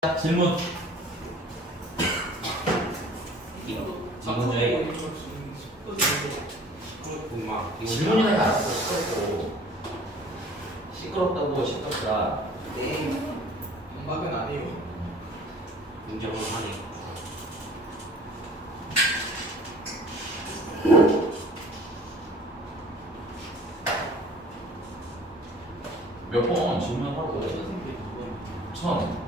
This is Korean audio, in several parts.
자, 질문. 질문자에 질문이나 알았어. 시끄럽고 시끄럽다고 시끄럽다. 네. 음악은 아니에요. 인정을 하네. 몇 번 질문하고 천.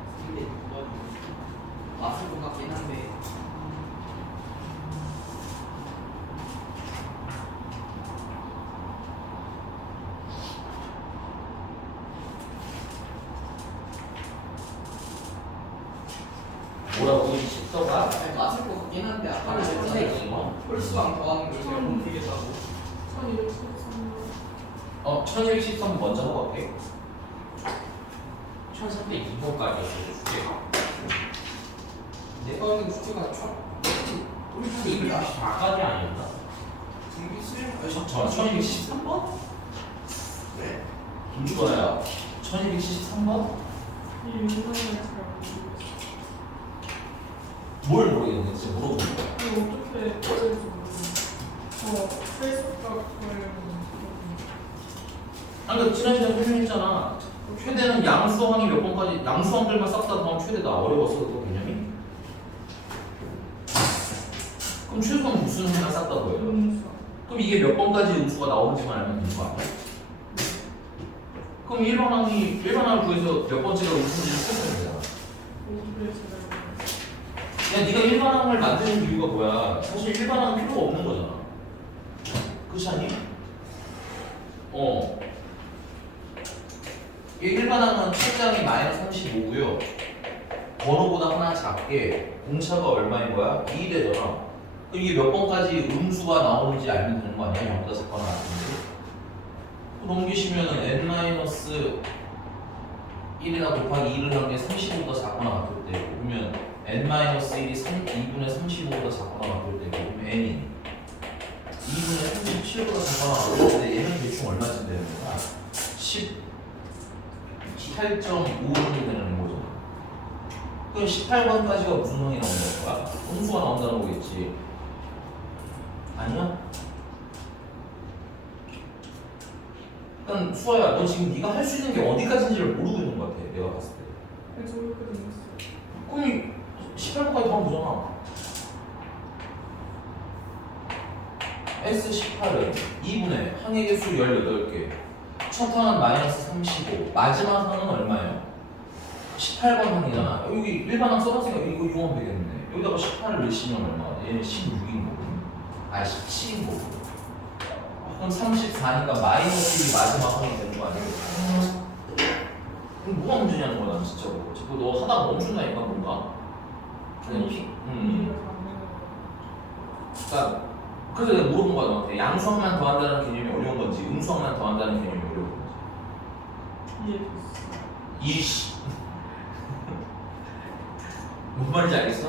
맞을 것 같긴 한데. 뭐라고 이 십서가 아니, 맞을 것 같긴 한데 아까는 천에 제가 있는 거? 홀수랑 더하는 걸 제가 못 되겠다고. 1213 먼저 하고 갈게. 1302번까지 줄게. 내가 하는 숙제가 총 우리 이게 4까지 아니었나? 등기실? 1273번? 네. 김주아야 1273번? 뭘 모르겠는데 진짜 물어보는 거야. 아니 그 지난 시간에 설명했잖아. 최대는 양수항이 몇 번까지 양수항들만 싹 다 더하면 최대다. 어려웠어 그거 개념이? 그럼 최소한 무슨 해나 싹 다 더해요. 그럼 이게 몇 번까지 음수가 나오는지만 알면 되는 거 아니야? 그럼 일반항을 구해서 몇 번째가 음수인지를 찾으면 되잖아. 야, 네가 일반항을 만드는 이유가 뭐야? 사실 일반항은 필요가 없는 거잖아. 그렇지 않니? 일반항은 책장이 마이너스 35고요. 번호보다 하나 작게 공차가 얼마인 거야? 2 되잖아. 그럼 이게 몇 번까지 음수가 나오는지 알면 되는 거 아니야? 0보다 작거나 같은데. 넘기시면은 n-1이나 곱하기 2를 한 게 35보다 작거나 같을 때 그러면 n-1이 2분의 35보다 작거나 같을 때 그러면 n이 2분의 37보다 작거나 같을 때 얘는 대충 얼마쯤 되는 거야? 18.5 정도 되는 거죠. 그럼 18번까지가 무슨 항이 나오는 거야? 음수가 나온다는 거겠지. 아니야? 일단 수아야, 너 지금 네가 할 수 있는 게 어디까지인지를 모르고 있는 것 같아. 내가 봤을 때. 그럼 18번까지 더 하면 되잖아. S18은 2분의 항의 개수 18개. 첫 항은 마이너스 35. 마지막 항은 얼마예요? 18번 항이잖아. 여기 일반항 써봤으니까 이거 이용하면 되겠네. 여기다가 18을 넣으시면 얼마야? 얘는 16인 거고. 아, 17인 거고. 그럼 34니까 마이너스 1이 마지막 항이 되는 거 아니야? 그럼 뭐가 문제냐는 거야, 난 진짜로. 자꾸 너 하다가 멈춘다니까, 뭔가. 그냥 그러니까 그래서 내가 물어본 거야, 너한테. 양수항만 더한다는 개념이 어려운 건지, 음수항만 더한다는 개념이 어려운 건지. 이씨. 뭔 말인지 알겠어?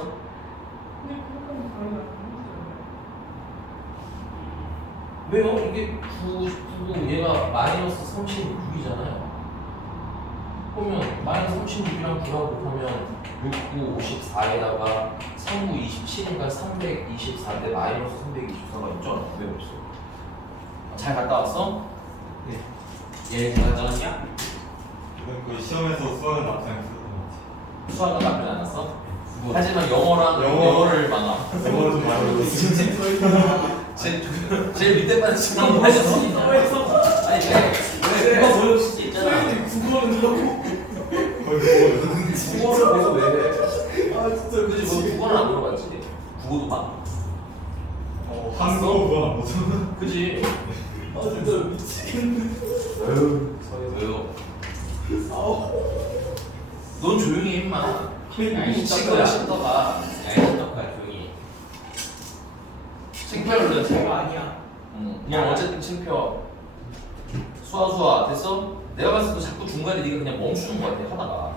왜요? 이게 9, 얘가 마이너스 36이잖아요. 그러면 마이너스 36이랑 9라고 곱하면 6, 9, 54에다가 3, 9, 27인가 324인데 마이너스 324가 있잖아. 왜 없어? 잘 갔다 왔어? 네. 얘 잘 갔다 왔냐? 이건 거의 시험에서 수학은 막상 쓰는 것 수학은 나쁘지 않았어? 같아요. 하지만 영어를 막아. 영어를 좀 많이 제일 밑에 반에 지금 하셨어? 아니 왜? 누가 보여줄 수 있잖아. 국어는 하고. 거의 국어를 보고 왜 해? 아 진짜 그지 뭐 국어는 안 물어봤지. 국어도 봐. 한국어 그거 안 보죠? 그지? 아 진짜 미치겠네. 왜요? 아우. 넌 조용히 해 임마. 야, 이 친구야 신더가. 야, 이 신더가 조용히 해. 창피하려 제가 아니야. 그냥 어쨌든 창피해. 수아 됐어? 내가 봤을 때 자꾸 중간에 네가 그냥 멈추는 거 같아 하다가.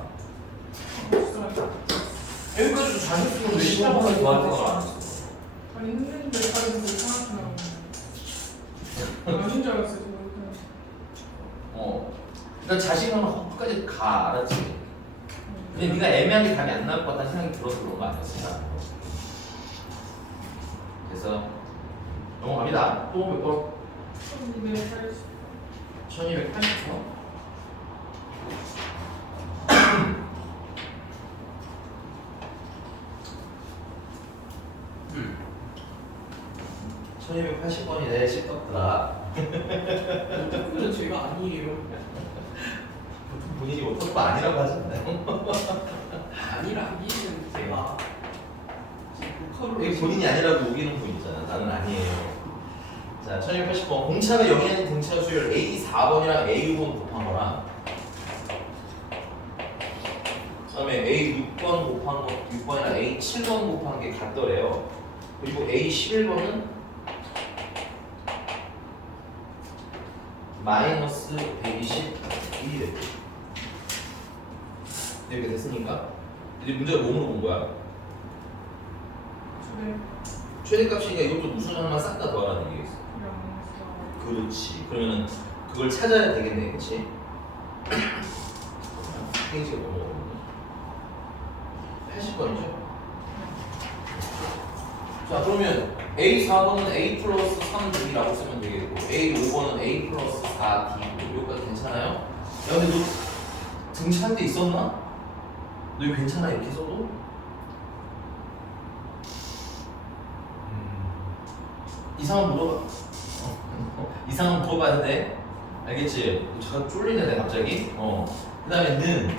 여기까지도 잘 했으면 왜 18번까지 너한테 안 했어? 아니 선생님들 다른 거 이상하게 나오네. 아닌 줄 알았어 지금. 그러니까 자신감은 끝까지 가 알았지? 근데 네가 애매하게 답이 안 나올 것 같다는 생각이 들어서 그런 거 아니었어? 그래서 넘어갑니다. 또 몇 번? 1280. 1280번? 1280번이네 씹덕들아. 그건 제가 아니에요. 보통 본인이 오토도 아니라고 하잖아요. 아니라기는 제가 지금 복합으로 이게 본인이 아니라고 우기는 분 있잖아. 나는 아니에요. 자, 1280번. 공차가 0이 아닌 등차 수열 A4번이랑 A6번 곱한 거랑 그다음에 A6번 곱한 거 6번이랑 A7번 곱한 게 같더래요. 그리고 A11번은 마이너스 121이래. 이렇게 됐으니까 이제 문제가 몸으로 본 거야. 네. 최대값이니까 이것도 무슨 하나만 싹 다 더하라는 얘기겠어. 그렇지. 그러면은 그걸 찾아야 되겠네, 그렇지? 페이지가 넘어가거든요. 80번이죠? 자, 그러면 A4번은 A 플러스 3D라고 쓰면 되겠고 A5번은 A 플러스 4D고 여기까지 괜찮아요? 야, 근데 너 등차한 데 있었나? 너 이거 괜찮아? 이렇게 써도? 이상한 물어봐. 이상한 물어봐야 돼. 알겠지? 잠깐 쫄리네, 내가 갑자기. 그 다음에 는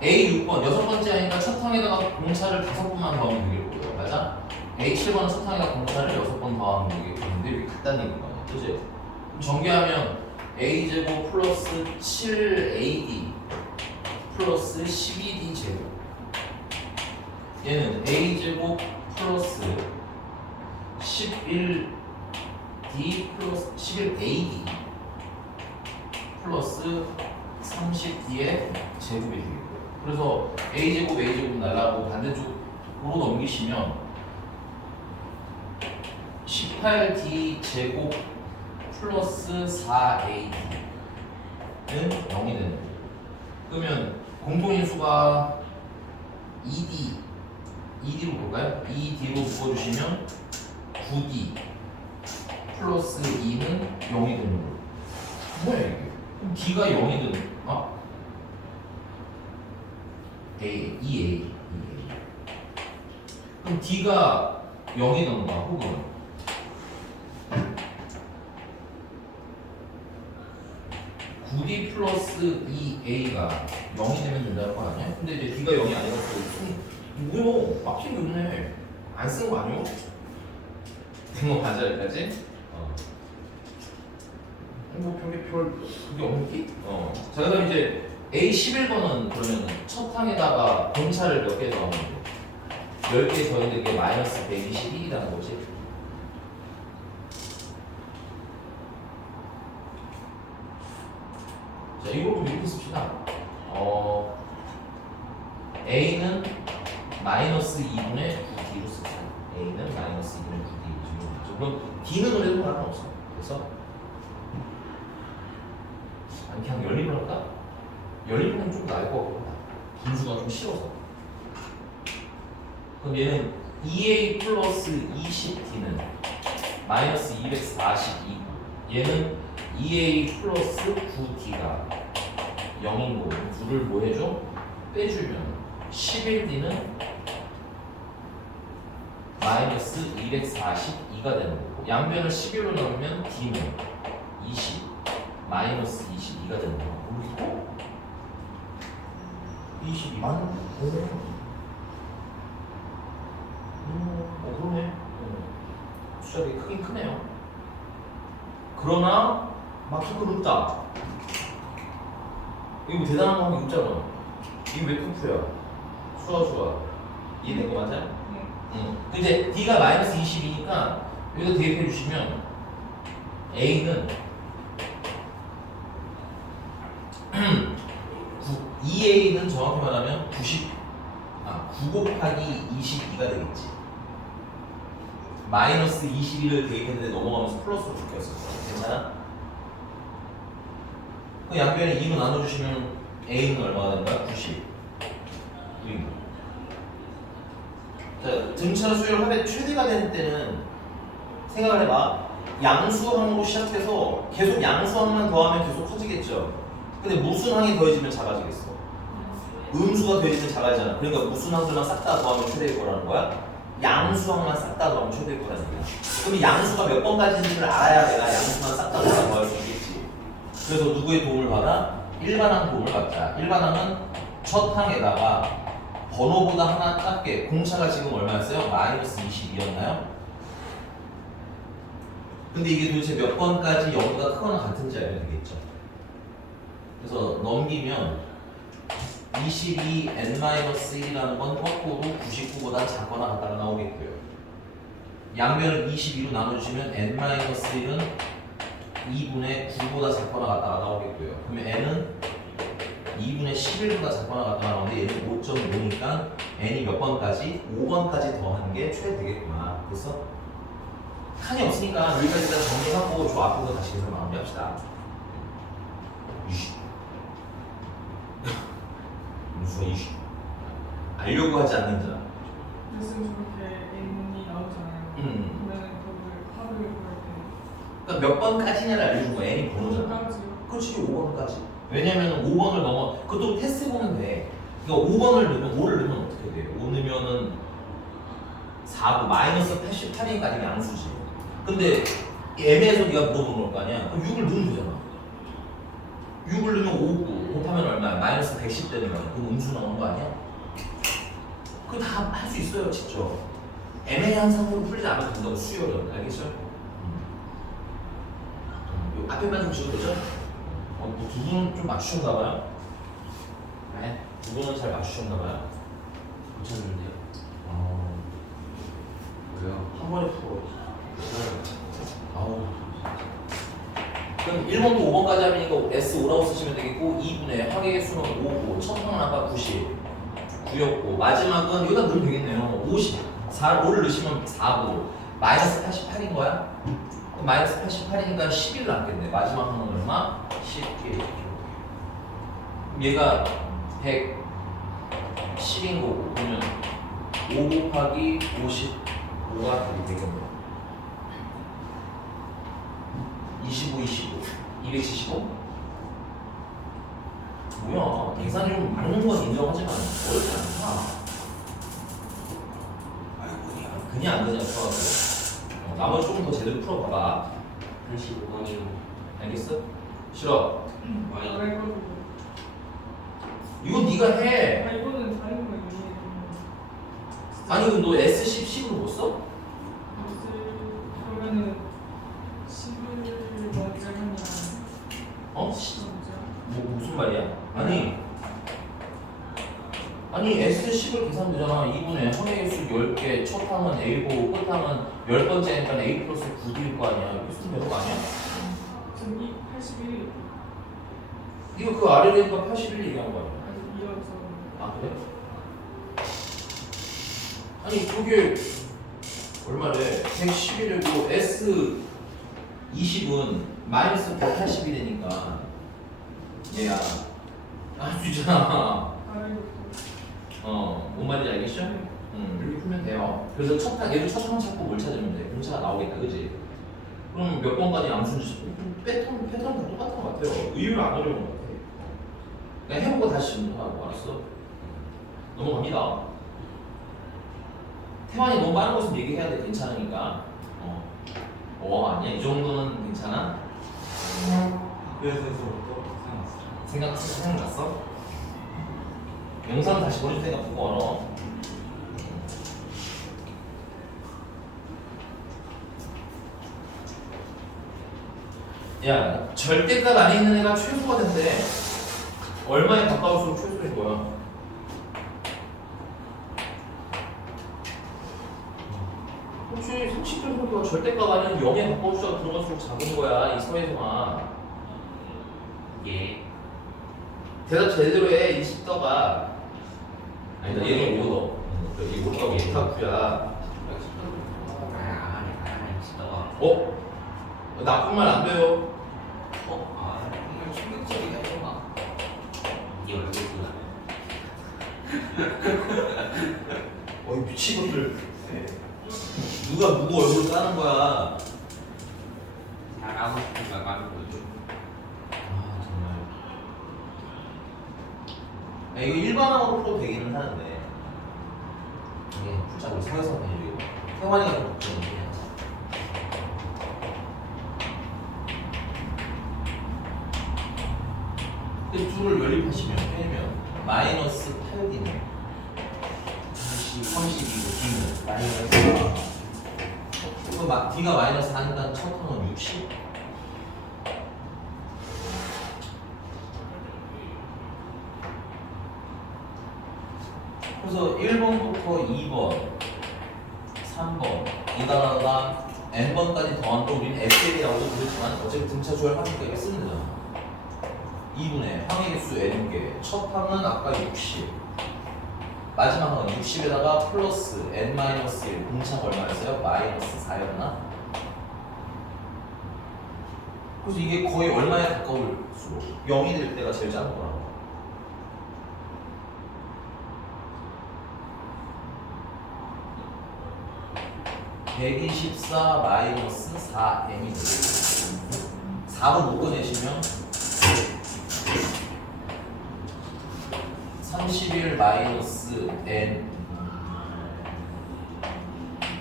A6번, 6번째 하니까 첫 항에다가 공차를 5번만 더하면 되겠고요. 맞아? A7번은 첫 항에다가 공차를 6번 더하면 되겠는데 이렇게 같다는 얘기인 거 아니야? 그치? 그럼 전개하면 A제곱 플러스 7AD 플러스 12D 제곱. 얘는 A제곱 플러스 11D 플러스 11AD 플러스 30D의 제곱이 되겠고요. 그래서 A제곱 A제곱 날라가고 반대쪽으로 넘기시면 18D 제곱 플러스 4AD는 0이 되는 거예요. 그러면 공통인수가 2D로 볼까요? 2D로 묶어주시면 9D 플러스 2는 0이 되는 거예요. 뭐야 이게? 그럼 D가 0이든 EA 그럼 D가 0이든가 혹은 D 플러스 2A가 0이 되면 된다는 거 아니야? 근데 이제 D가 0이 아니라서 뭐야? 막힌 게 없네. 안 쓴 거 아니야? 뭐 맞아 여기까지? 뭐 별 그게 없니? 자 그다음 이제 A11번은 그러면 첫 항에다가 공차를 몇 개 더하면 돼? 10개 더했는데 그게 마이너스 121이라는 거지. 자 이것도 이렇게 씁시다. A는 마이너스 2분의 9D로 씁시다. A는 마이너스 2분의 9D. 그럼 D는 그래도 상관없어. 그래서 아니 그냥 열림을 할까? 열림은 좀 나을 것 같고 분수가 좀 싫어서. 그럼 얘는 2A 플러스 20D는 마이너스 242고 얘는 2A 플러스 9D가 0인 거고 9를 뭐 해줘? 빼주면 11D는 마이너스 242가 되는 거고 양변을 11로 나누면 D는 20 마이너스 22가 되는 거야. 모르겠어? 22만? 그러네. 숫자가 되게 크긴 크네요. 그러나 막힌 건 없다. 이거 뭐 대단한 거 하면 있잖아. 이거 몇 F야? 수아. 이해된 거 맞아요? 응. 이제 D가 마이너스 22니까 여기다 대입해 주시면 A는 2A는 정확히 말하면 9 곱하기 22가 되겠지. 마이너스 22를 대입했는데 넘어가면서 플러스로 바뀌었어. 괜찮아? 그 양변에 2로 나눠주시면 A는 얼마가 된다? 90. 그림. 자, 등차 수열 합의 최대가 되는 때는 생각을 해봐. 양수항으로 시작해서 계속 양수항만 더하면 계속 커지겠죠. 근데 무순항이 더해지면 작아지겠어. 음수가 더해지면 작아지잖아. 그러니까 무순항들만 싹 다 더하면 최대일 거라는 거야. 양수항만 싹 다 더하면 최대일 거라는 거야. 그럼 양수가 몇 번까지인지를 알아야 내가 양수만 싹 다 더할 수 있겠지. 그래서 누구의 도움을 받아? 일반항 도움을 받자. 일반항은 첫 항에다가 번호보다 하나 작게, 공차가 지금 얼마였어요? 마이너스 22였나요? 근데 이게 도대체 몇 번까지 0보다 크거나 같은지 알면 되겠죠. 그래서 넘기면 22n-1이라는 건 거꾸로 99보다 작거나 같다가 나오겠고요. 양변을 22로 나눠주시면 n-1은 2분의 9보다 작거나 같다가 나오겠고요. 그러면 n은 2분의 11보다 작거나 같다가 나오는데 얘는 5.5니까 n이 몇 번까지? 5번까지 더하는 게 최대겠구나. 그래서 칸이 없으니까 여기까지 일단 정리하고 저 앞으로 다시 계속 마무리합시다. 무슨 이슈? 알려고 하지 않는 자. 무슨 저렇게 N이 나오잖아요. 그러면 그걸 합을 구할 때 그러니까 몇 번까지냐를 알려준 거야. n이 번호잖아. 까지요? 그렇지, 5번까지. 왜냐면 5번을 넘어. 그것도 테스트 보면 돼. 그러니까 5번을 넣으면 5를 넣으면 어떻게 돼? 5 넣으면은 4고 마이너스 88이니까 양수지. 근데 애매해서 네가 물어보는 걸 거 아니야? 그럼 6을 넣으면 되잖아. 6을 넣으면 5고 곱하면 얼마야? 마이너스 110 되는 거야. 그럼 음수 나오는 거 아니야? 그거 다 할 수 있어요, 직접. 애매한 상황으로 풀지 않아도 된다고 수열은. 알겠죠? 요 앞에만 좀 지워보죠? 두 분은 좀 맞추셨나봐요? 네? 두 분은 잘 맞추셨나봐요? 못 찾는데요? 왜요? 한 번에 풀어. 아우. 그럼 1번도 5번까지 하면 S5라고 쓰시면 되겠고 2분의 화객의 수는 5고 첫 항은 아까 90 9였고 마지막은 여기다 넣으면 되겠네요. 50 5를 넣으시면 4고 마이너스 88인 거야? 그럼 마이너스 88이니까 11 남겠네. 마지막 항은 얼마? 11. 그럼 얘가 110인 거고 그러면 5 곱하기 55가 되겠네요. 25, 275. 뭐야? 계산이 좀 많은 건 인정하지만 어렵지 않다. 그냥 풀어가지고. 나머지 조금 더 제대로 풀어봐봐. 85번이요. 알겠어? 싫어. 많이 안 할 거고. 이건 네가 해. 아 이거는 다른 거예요. 아니 그럼 너 S10, 10으로 못 써? 그러면은 10을 먼저 하면 어? 뭐죠? 무슨 말이야? 아니 S10을 계산하면 되잖아. 2분의 항의 수 10개, 첫 항은 A고 끝 항은 10번째니까 A 플러스 9D일 거 아니야. 이렇게 쓰면 되는 거 아니야? 지금 81 이거 그 아래니까 81 얘기한 거 아니야? 아직 이어서 아 그래? 아니 그게 얼마래? 111이고 S20은 마이너스 181이니까 얘야 아 주잖아. 다른 것도 뭔 말인지 알겠죠? 이렇게 풀면 돼요. 그래서 얘도 첫 항 찾고 뭘 찾으면 돼. 공차가 나오겠다, 그지? 그럼 몇 번까지 양수인지 패턴 다 똑같은 것 같아요. 의외로 안 어려운 것 같아. 그냥 해보고 다시 질문하고 알았어. 넘어갑니다. 태환이 너무 빠른 것은 얘기해야 돼. 괜찮으니까. 아니야. 이 정도는 괜찮아? 그래서부터 생각했어요. 생각났어? 영상 다시 보내줄 테니까 보고 알아. 야, 절대값 안에 있는 애가 최소가 된대. 얼마에 가까울수록 최소인 거야. 그렇지, 상식적인 소리가 절대값 안에는 0에 가까울수록 들어갈수록 작은 거야, 이 사회에서만. 예. 대답 제대로 해, 이 십더가. 아니다, 얘는 5더. 이 5더가 오타쿠야. 나쁜 말 안 돼요. 정말 충격적이다, 이거. 이 얼굴구나. 어이 미친놈들. 누가 누구 얼굴 까는 거야? 잘하고 싶은 걸 까는 거죠. 아 정말. 야, 이거 일반화로 풀어도 되기는 하는데 이게 풀자 우리 사회성 내리고 태환이가 좀 걱정이긴 하지. 근데 둘을 연립하시면 빼면 마이너스 8D네 32고 D는 마이너스 4. 그럼 D가 마이너스 4니까 첫 항은 60. 그래서 1번부터 2번, 3번 이 단어가 n번까지 더한 또 우리는 SL이라고도 그랬지만 어차피 등차 조율 하니까 이렇게 쓰면 되잖아. 2분의 항의 개수 n개, 첫 항은 아까 60, 마지막 항은 60에다가 플러스 n-1 공차가 얼마였어요? 마이너스 4였나? 그래서 이게 거의 얼마에 가까울수록 0이 될 때가 제일 작은 거라고. 124 마이너스 4m이 되죠. 4로 묶어내시면 31 마이너스 n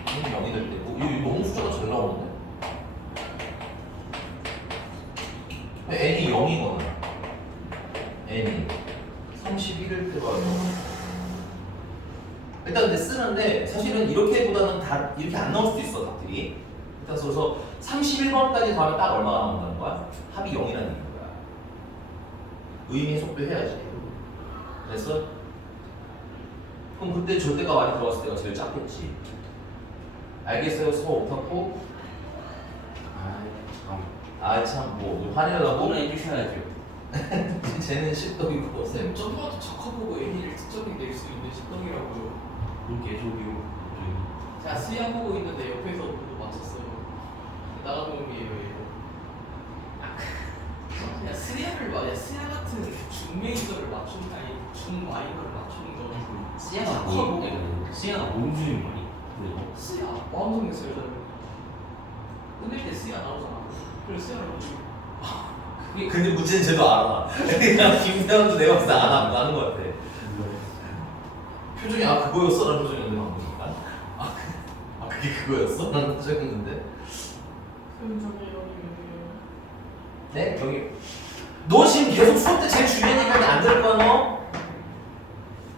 이 0이 될 때고 이거 너무 숫자가 잘 나오는데 n이 0이거든. n이 31일 때 봐요. 일단 근데 쓰는데 사실은 이렇게보다는 다 이렇게 안 나올 수도 있어 답들이. 일단 써서 31번까지 더하면 딱 얼마가 나온다는 거야? 합이 0이라는 얘기인 거야. 의미 해석도 해야지. 그래서 그럼 그때 절대가 많이 들어갔을 때가 제일 작겠지. 알겠어요? 서 오타쿠? 아참뭐 화내려고? 오늘 해주셔야죠. 쟤는 십덕이고 쌤. 점프가도 적합하고 애니를 특정히 낼 수 있는 십덕이라고요. 계속이요. 제가 수야 보고 있는데 옆에서 누구 맞췄어요. 나가는 게예요 이거. 그냥 수야를 맞아. 수야 같은 중메이저를 맞추는 아니 중마이너를 맞추는 거. 시야가 적합하고. 시야가 뭔지 말이 그리고 수야 마음속에서요 저는. 끝낼 때 수야 나오잖아. 그래서 수야를 맞추고. 그게 근데 문제는 쟤도 알아. 그냥 김태환도 내가 봤을 때 안 하는 것 같아. 표정이 아 그거였어? 라는 표정이었는데 방금 그게 그거였어? 라는 표정이었는데 그럼 저기 여기 여기 네? 여기 너 지금 계속 수업 때 제일 중요한 얘기하면 안 들을 거야 너?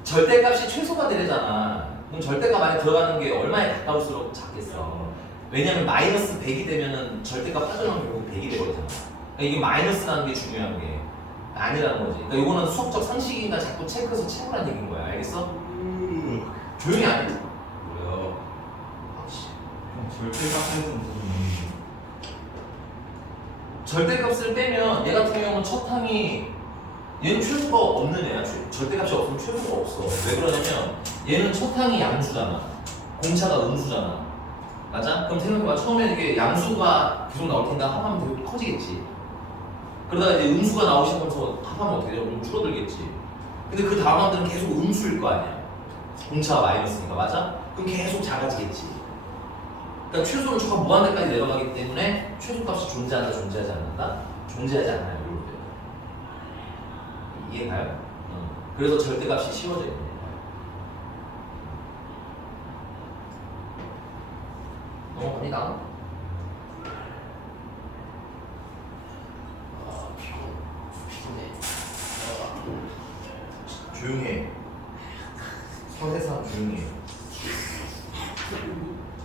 절대값이 최소가 되잖아. 그럼 절대값 안에 들어가는 게 얼마에 가까울수록 작겠어. 왜냐면 마이너스 100이 되면은 절대값 빠져나오면 결국 100이 되거든. 그러니까 이게 마이너스라는 게 중요한 게 아니라는 거지. 그러니까 이거는 수학적 상식이니까 자꾸 체크해서 채우라는 얘기인 거야. 알겠어? 조용히 안 해. 뭐야? 형 절대 깎여서 무슨 절대값을 빼면 얘 같은 경우는 첫 항이 얘는 최소가 없는 애야. 절대값이 없으면 최소가 없어. 왜 그러냐면 얘는 첫 항이 양수잖아. 공차가 음수잖아. 맞아? 그럼 생각해봐. 처음에 이게 양수가 계속 나올 텐데 합하면 되게 커지겠지. 그러다가 이제 음수가 나오시면서 합하면 어떻게 돼요? 좀 줄어들겠지. 근데 그 다음 항들은 계속 음수일 거 아니야. 공차가 마이너스니까. 맞아? 그럼 계속 작아지겠지. 그러니까 최소는 저가 무한대까지 내려가기 때문에 최소값이 존재한다, 존재하지 않는다? 존재하지 않아요. 이럴 때. 이해가요? 그래서 절대값이 쉬워져야 돼요. 넘어가니 나는? 피곤해. 조용해. 서세상 조용해.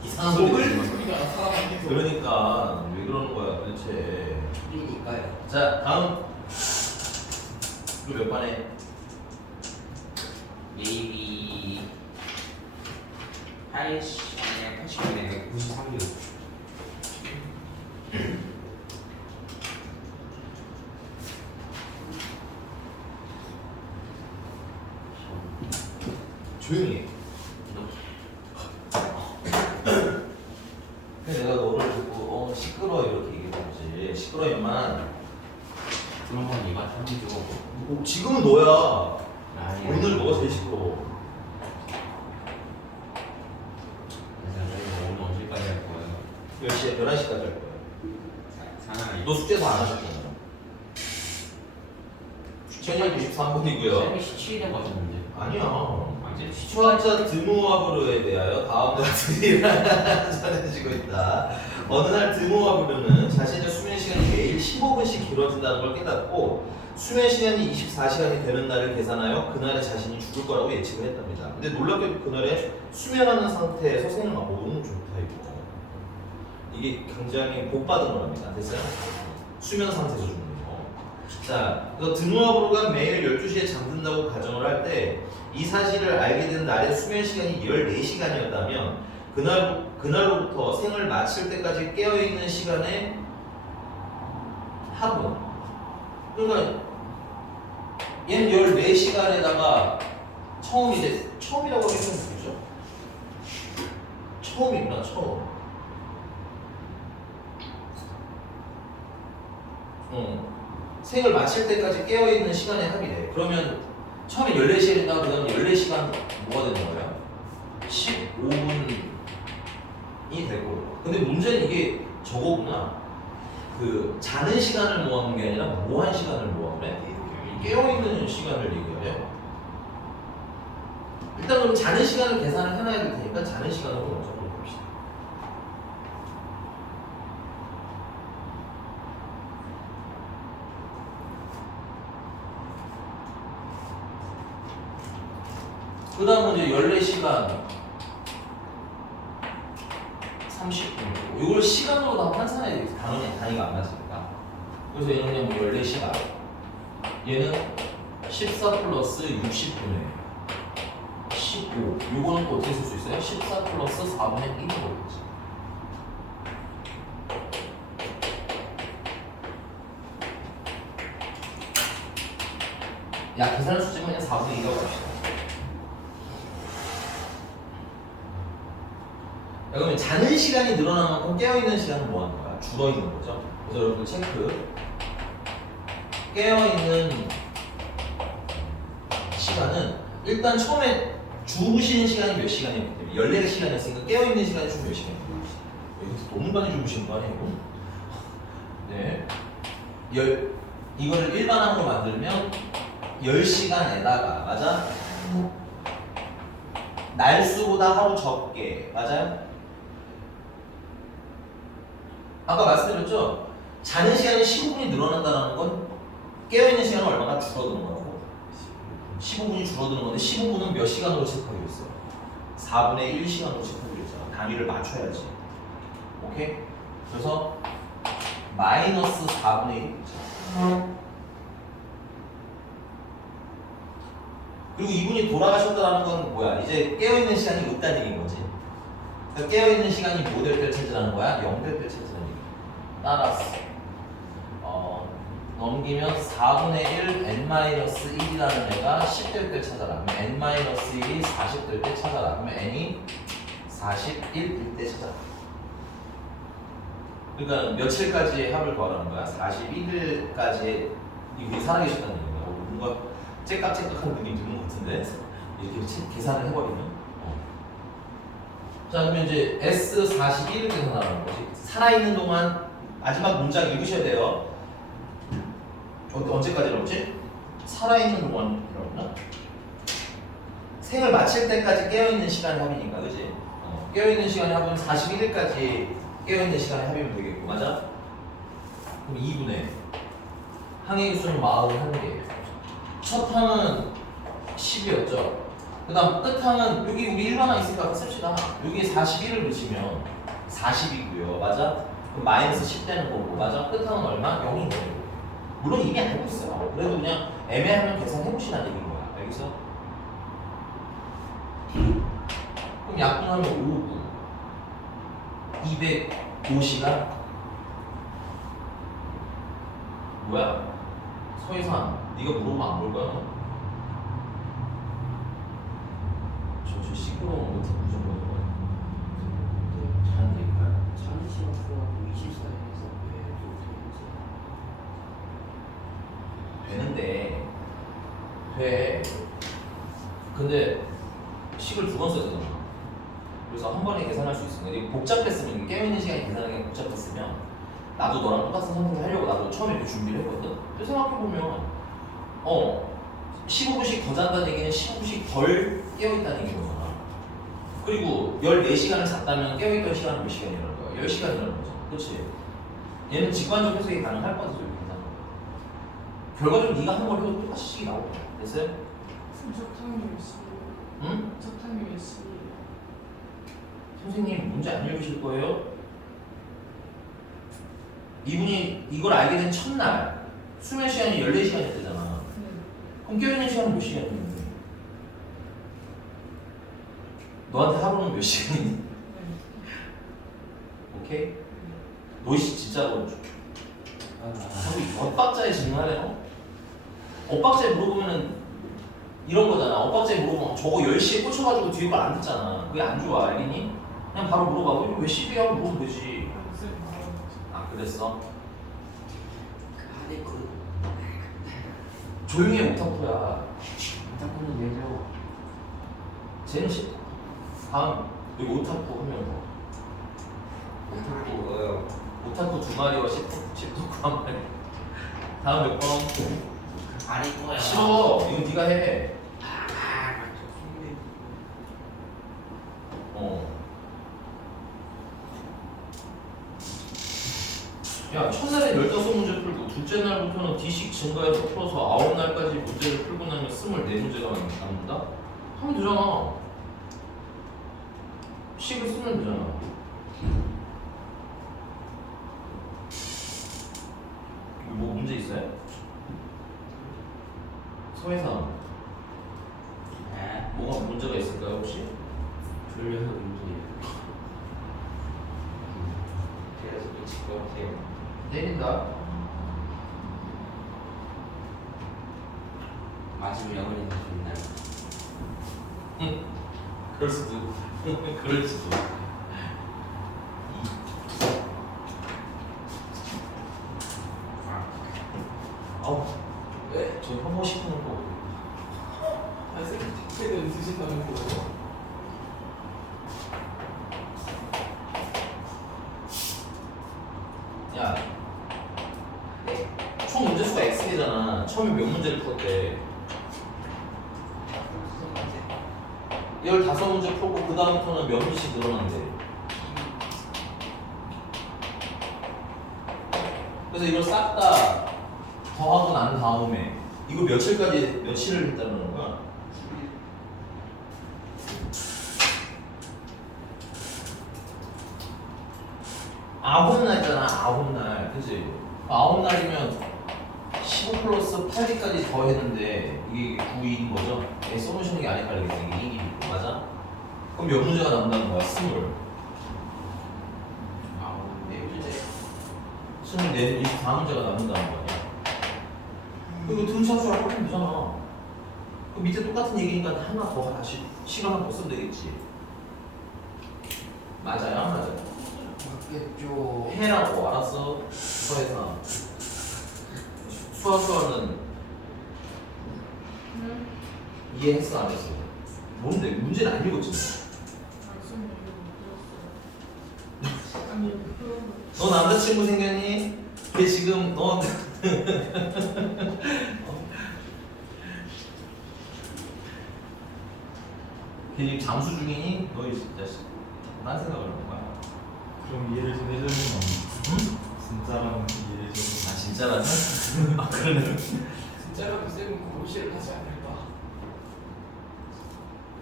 이상한 소리 목을 들지 마. 소리가 사람한테서. 그러니까 왜 그러는 거야 도대체. 그러니까요. 자 다음 몇 반에? maybe 80이네 93교 조용히 해. 근데 내가 너를 듣고 시끄러워 이렇게 얘기해보지. 시끄러워 임만. 그런 건 이만 참이죠. 지금은 너야. 아니 오늘 너가 제일 시끄러워. 몇 시에? 11시까지 할 거예요. 장난 너 숙제도 안 하셨잖아요. 추천이 93분이고요. 쌤이 17이라고 하셨는데. 아니야. 완전 시초학자 드무와브르에 대하여 다음과 같은 일을 전해지고 있다. 어느 날 드무와브르는 자신의 수면 시간이 매일 15분씩 길어진다는 걸 깨닫고 수면 시간이 24시간이 되는 날을 계산하여 그날에 자신이 죽을 거라고 예측을 했답니다. 근데 놀랍게도 그날에 수면하는 상태에서 생각 너무 좋다 이거. 이게 굉장히 복 받은 거랍니다. 됐어요? 수면 상태에서 죽는 거. 자, 드무와브르가 매일 12시에 잠든다고 가정을 할 때 이 사실을 알게 된 날의 수면 시간이 14시간이었다면 그날로부터 생을 마칠 때까지 깨어있는 시간의 합은, 그러니까 얘는 14시간에다가 처음이라고 하면 되죠? 처음이구나, 처음. 생을 마칠 때까지 깨어있는 시간의 합이래. 그러면 처음에 14시간인가 그다음에 14시간 뭐가 되는 거야? 15분이 될 거고. 근데 문제는 이게 저거구나. 그 자는 시간을 모아놓은 게 아니라 뭐한 시간을 모아놓네. 깨어있는 시간을 얘기해. 일단 그럼 자는 시간을 계산을 해놔야 될 테니까 자는 시간으로 먼저 봅시다. 그 다음은 이제 14시간 30분. 이걸 시간으로 다 환산해야 되겠지. 단위가 안 맞으니까. 그래서 얘는 그냥 14시간. 얘는 14 플러스 60분에 15. 요거는 또 어떻게 쓸 수 있어요? 14 플러스 4분의 1이 되겠지. 야, 계산 수직은 그냥 4분의 2라고 합시다. 그러면 자는 시간이 늘어난 만큼 깨어있는 시간은 뭐 하는 거야? 줄어있는 거죠. 그래서 여러분들 체크. 깨어있는 시간은 일단 처음에 주무시는 시간이 몇 시간이었기 때문에 14시간이었으니까 깨어있는 시간이 총 몇 시간이에요? 여기서 너무 많이 주무시는 거 아니에요? 네. 이거를 일반항으로 만들면 10시간에다가 맞아? 날수보다 하루 적게 맞아요? 아까 말씀드렸죠? 자는 시간이 15분이 늘어난다는 건 깨어있는 시간은 얼마나 줄어드는 거라고? 15분이 줄어드는 건데 15분은 몇 시간으로 체크하기로 했어요? 4분의 1시간으로 체크하기로 했잖아. 단위를 맞춰야지. 오케이? 그래서 마이너스 4분의 1 그리고 이분이 돌아가셨다는 건 뭐야? 이제 깨어있는 시간이 없다는 얘기인 거지. 그러니까 깨어있는 시간이 뭐 될 때 찾으라는 거야? 0 될 때 찾으라는 얘기야. 따라서 넘기면 4분의 1 n-1이라는 애가 10 될 때 찾아라. 그럼 n-1이 40 될 때 찾아라. 그러면 n이 41일 때 찾아라. 그러니까 며칠까지 합을 구하라는 거야? 41일까지 이분이 살아계셨다는 얘기야. 뭔가 째깍째깍한 분이 드는 것 같은데 이렇게 계산을 해버리면 자 그러면 이제 S41을 계산하라는 거지. 살아있는 동안 마지막 문장 읽으셔야 돼요. 언제까지 이랬지? 살아있는 동안이라고 했나? 생을 마칠 때까지 깨어있는 시간의 합이니까 그지? 깨어있는 시간의 합은 41일까지 깨어있는 시간의 합이면 되겠고 맞아? 그럼 2분의 항의 수는 41개. 첫 항은 10이었죠. 그 다음 끝 항은 여기 우리 일반항 있으니까 씁시다. 여기에 41을 붙이면 40이고요. 맞아? 그럼 마이너스 10 되는 거고 맞아? 끝 항은 얼마? 0인 거예요. 물론 이미 알고 있어요. 그래도 그냥 애매하면 계산해보시라는 얘기인 거야. 알겠어? 그럼 약분하면 5분 205시간 뭐야? 서희산 네가 물어보면 안 볼 거야? 저 시끄러운 거 듣고 좀 보는 거야. 자는 얘기야. 자는 시간 풀어갖고 24일에서 왜 되는데 돼. 근데 식을 두 번 써야 되잖아. 그래서 한 번에 계산할 수 있습니다. 이게 복잡했으면 깨어있는 시간이 계산하기 복잡했으면 나도 너랑 똑같은 선택을 하려고 나도 처음에 이렇게 준비를 했거든. 근데 생각해보면 15분씩 더 잔다는 얘기는 15분씩 덜 깨어있다는 얘기인 거잖아. 그리고 14시간을 잤다면 깨어있던 시간은 몇 시간이라는 거야? 10시간이라는 거죠. 그렇지? 얘는 직관적 해석이 가능할 것 같아서 이렇게 계산. 결과적으로 네가 한 걸 해도 똑같이 식이 나오고. 됐어요? 접탕이 몇 시예요? 응? 접탕이 몇 시예요? 선생님 문제 안 읽으실 거예요? 이분이 이걸 알게 된 첫날 수면 시간이 14시간이었대잖아. 네. 그럼 깨어있는 시간은 몇 시간이었는데? 너한테 하루는 몇 시간이니? 네. 오케이? 너씨 진짜로 엇박자에 질문하래요? 엇박자에 물어보면은 이런 거잖아. 엇박자에 물어보면 저거 10시에 꽂혀가지고 뒤에 걸 안 듣잖아. 그게 안 좋아, 알겠니? 그냥 바로 물어봐. 이거 왜 10에 하고 물어보면 되지. 쌤 말하는 아 그랬어? 아니 그 조용히 해 오타쿠야. 오타쿠는 얘죠. 쟤는 다음 여기 오타쿠 하면 뭐? 오타쿠 두 마리와 십토쿠 한 마리. 다음 몇 번? 아래 거야. 싫어. 이건 네가 해. 야, 첫날에 15문제 풀고 둘째 날부터는 D식 증가해서 풀어서 9날까지 문제를 풀고 나면 24문제가 남는다? 하면 되잖아. 식을 쓰면 되잖아. 뭐 문제 있어요? 서해상 네. 뭐가 문제가 있을까요 혹시? 졸려서 문제예요. 그래서 미칠 것 같아요. 때린다. 맞으면 영원히 좋나요? 응. 그럴 수도. 그럴 수도. 아우. 왜? 저 혐오 시키는 거. 아니 쌤 택배는 드신다면서요? 야. 총 문제수가 X개잖아. 처음에 몇 문제를 풀었대? 15문제 풀고 그 다음부터는 몇 문제씩 늘어난대. 그래서 이걸 싹 다 더하고 난 다음에 이거 며칠을 했다는 거야? 아홉 날이잖아. 9날. 그치? 9날이면 15 플러스 8기까지 더 했는데 이게 9일인 거죠? 얘 써놓으시는 게 아니까 이게 2일 맞아? 그럼 몇 문제가 남는다는 거야? 20. 네 문제 24, 24문제가 남는다는 거 아니야? 이거 등차수랑 하면 되잖아. 그 밑에 똑같은 얘기니까 하나 더 다시 시간 하나 더 쓰면 되겠지. 맞아요? 안 맞아요? 맞겠죠. 해라고 알았어? 수화에서 수화는 네. 이해했어 안 했어? 뭔데? 문제는 안 읽었지? 쌤 이거 못 들었어요. 아니 그런 너 남자친구 생겼니? 걔 지금 너 걔 지금 잠수 중이니? 너 진짜 딴 생각을 하는 거야? 그럼 이해를 좀 해주는 건 응? 진짜라는 이해를 좀. 아 진짜라면? 아 그러네. 진짜라면 쌤은 고시를 하지 않을까?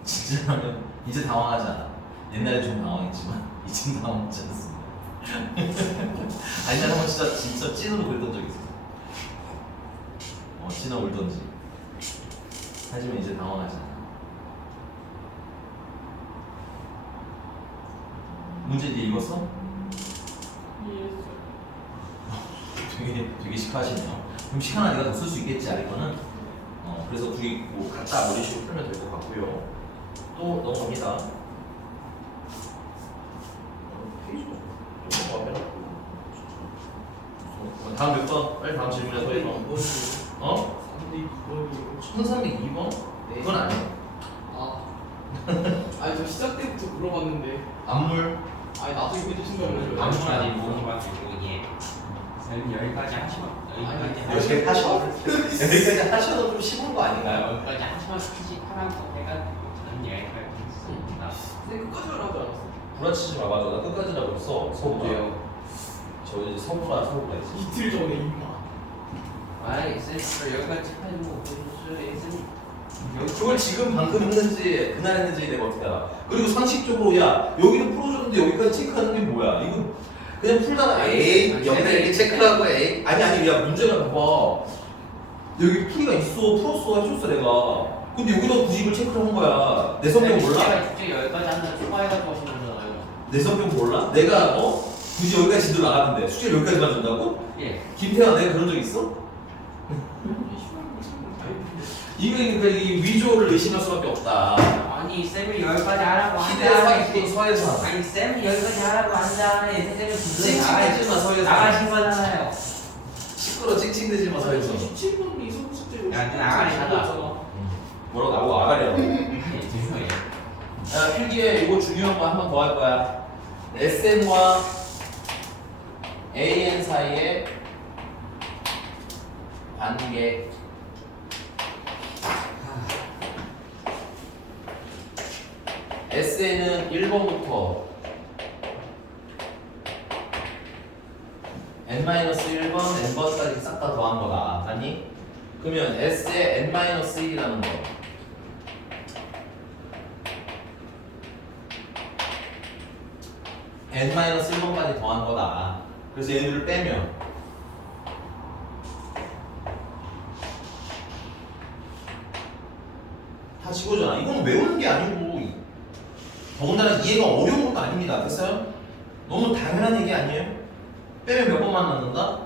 진짜라면 이제 당황하지 않아. 옛날에 좀 당황했지만 이젠 당황하지 않습니다. 아니 난 한번 진짜 찐으로 긁던 적 있어. 찐으로 울던지. 하지만 이제 당황하지 않아. 문제 이제 읽었어? 이해했어요. 되게 시크하시네요. 그럼 시간 하나 네가 더 쓸 수 있겠지 알거는. 그래서 둘이 뭐 각자 머리식으로 풀면 될 것 같고요. 또 넘어갑니다. 페이지가 좀 넘어가면. 다음 몇 번? 빨리 다음 질문에 서해서. 2번이 어? 3대 2번이 1302번? 네, 이건 아니야. 아 아니 저 시작 때부터 물어봤는데 안물. 아니 나도 이게 또 생각을 아무 해요. 말 아니 모르는 거 같고 이게 여기까지 하시면 여기까지 이렇게 하셔. 여기까지 하셔도 좀 심한 거 아닌가요? 여기까지 하시면 스키지 하라고 해가지고 저는 여기까지 했습니다. 근데 끝까지 하지 않았어. 부라치지 마. 맞아. 나 끝까지라고 했어. 서부요. 저 이제 서부라 했지. 이틀 전에 임마. 아이 쌤 여기까지 해주고 보여줬어요 쌤. 그걸 지금 방금 했는지 그날 했는지 내가 어떻게 알아? 그리고 상식적으로 야 여기는 풀어줬는데 여기까지 체크하는 게 뭐야? 이거 그냥 풀다가 에이 여기다 이렇게 체크하고 에이 아니 야 문제가 봐봐. 여기 풀이가 있어 풀었어 해줬어 내가. 근데 여기다 굳이 이걸 체크를 한 거야. 내 성격 몰라? 숙제 여기까지 한다 추가해가지고 하신 거잖아요. 내 성격 몰라? 내가 굳이 여기까지 지도를 나가는데 숙제를 여기까지만 준다고? 예. 김태환 내가 그런 적 있어? 이거 그러니까 이 위조를 의심할 수밖에 없다. 아니 쌤이 여기까지 하라고 희대사기 서해상. 아니 쌤이 여기까지 하라고 한 다음에 선생님 찡찡대지 마 서해상. 나가신 거잖아요. 시끄러 찡찡대지 마 서해상. 17번 이성 숙제. 야, 근데 아가리 하다. 뭐라고 나보고 아가리라고. 죄송해요. 야 필기에 이거 중요한 거 한 번 더 할 거야. SN과 AN 사이의 관계. SN은 1번부터 n-1번, n번까지 싹 다 더한 거다. 아니? 그러면 S의 n-1이라는 거. n-1번까지 더한 거다. 그래서 얘네들을 빼면 다 지워져나. 이건 외우는 게 아니고 더군다나 이해가 어려운 것도 아닙니다. 됐어요? 너무 당연한 얘기 아니에요? 빼면 몇 번만 남는다?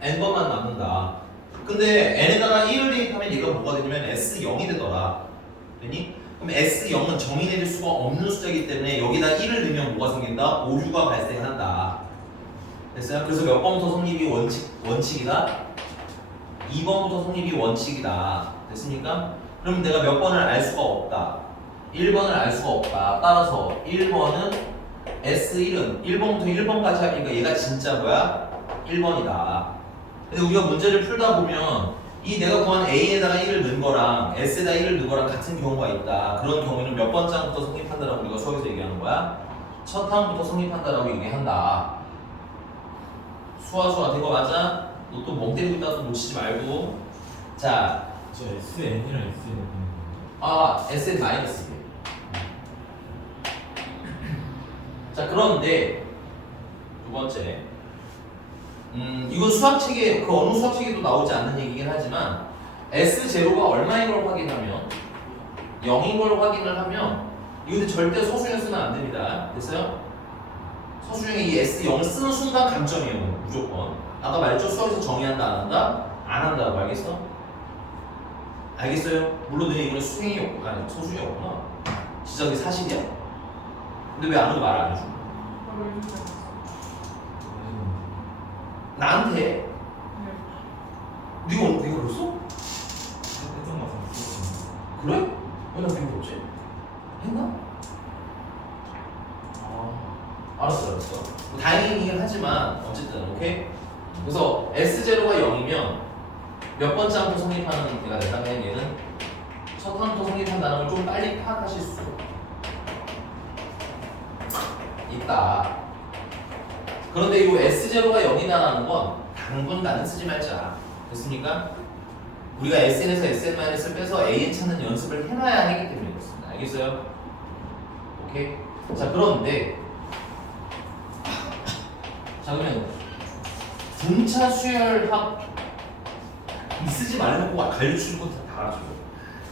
n번만 남는다. 근데 n에다가 1을 대입하면 얘가 뭐가 되냐면 S0이 되더라. 되니? 그럼 S0은 정의 내릴 수가 없는 숫자이기 때문에 여기다 1을 넣으면 뭐가 생긴다? 오류가 발생한다. 됐어요? 그래서 몇 번부터 성립이 원칙이다? 2번부터 성립이 원칙이다. 됐습니까? 그럼 내가 몇 번을 알 수가 없다. 1번을 알 수가 없다. 따라서 1번은 S1은 1번부터 1번까지 하니까 얘가 진짜 뭐야? 1번이다. 근데 우리가 문제를 풀다 보면 이 내가 구한 A에다가 1을 넣은 거랑 S에다 1을 넣은 거랑 같은 경우가 있다. 그런 경우는 몇 번장부터 성립한다라고 우리가 수업에서 얘기하는 거야? 첫 항부터 성립한다라고 얘기한다. 수화수화 된 거 맞아? 너 또 멍 때리고 있다가 또 놓치지 말고. 자, 저 SN이랑 SN이 SN 마이너스. 자, 그런데 두 번째, 이건 수학책에 그 어느 수학책에도 나오지 않는 얘기긴 하지만 S0가 얼마인 걸 확인하면 0인 걸 확인을 하면 이거 절대 서술형 쓰면 안 됩니다. 됐어요? 서술형에 이 S0을 쓰는 순간 감점이에요. 무조건. 아까 말했죠? 수학에서 정의한다 안 한다? 안 한다고. 알겠어? 알겠어요? 물론 너네 이번에 수행이 아니 서술형이었구나. 진짜 그게 사실이야? 근데 왜 아무도 말 안 해줘? 바로 해주지 않았어. 나한테? 네. 네가 그랬어? 했던 거 같은데. 그래? 왜 나 기억 없지? 했나? 알았어. 뭐 다행이긴 하지만 어쨌든 오케이? 그래서 S0가 0이면 몇 번째 항부터 성립하는 얘가 된다면 얘는 첫 항부터 성립한다는 걸 좀 빨리 파악하실 수 있다. 그런데 이 S0가 0이다라는 건 당분간은 쓰지 말자. 됐습니까? 우리가 SN에서 SN-을 빼서 AN 찾는 연습을 해놔야 하기 때문에 그렇습니다. 알겠어요? 오케이? 자, 그런데 자, 그러면 등차 수열합 쓰지 말고 가르치는 건 다 알아줘요.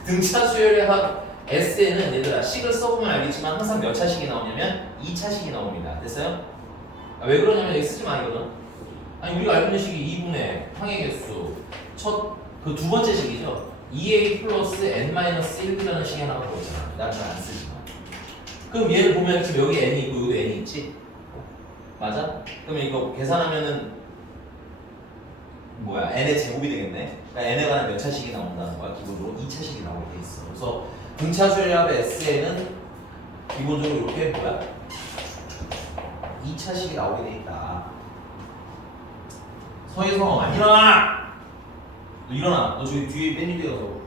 등차 수열합 SN은 얘들아 식을 써보면 알겠지만 항상 몇 차식이 나오냐면 2차식이 나옵니다. 됐어요? 왜 그러냐면 여기 쓰지 마 이거는. 아니 우리가 알고 있는 식이 2분의 항의 개수 그 두 번째 식이죠. 2a 플러스 n-1이라는 식이 하나가 더 있잖아. 나는 안 쓰지 마. 그럼 얘를 보면 지금 여기 n이 있고 여기도 n이 있지? 맞아? 그러면 이거 계산하면은 뭐야? n의 제곱이 되겠네. 그러니까 n에 관한 몇 차식이 나온다는 거야. 기본적으로 2차식이 나오게 돼 있어. 그래서 등차 수열합의 SN은 기본적으로 이렇게 뭐야? 2차식이 나오게 돼 있다. 서희성 안 일어나! 너 일어나. 너 저기 뒤에 맨 밑에 가서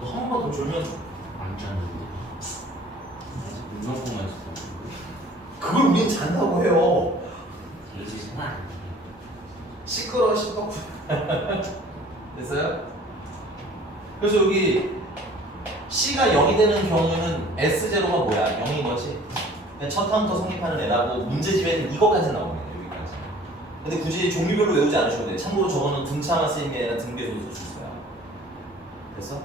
너 한 번 더 졸면 안 짰는데. 운동공만 했어. 그걸 우린 잔다고 해요. 제이지잖아. 시끄러워 시끄럽고 됐어요? 그래서 여기 C가 0이 되는 경우는 S0가 뭐야? 0인 거지? 그냥 첫 타부터 성립하는 애라고 문제집에는 이거까지 나옵니다. 여기까지. 근데 굳이 종류별로 외우지 않으셔도 돼. 참고로 저거는 등차만 쓰이는 게 아니라 등비에서도 쓸 수 있어요. 됐어?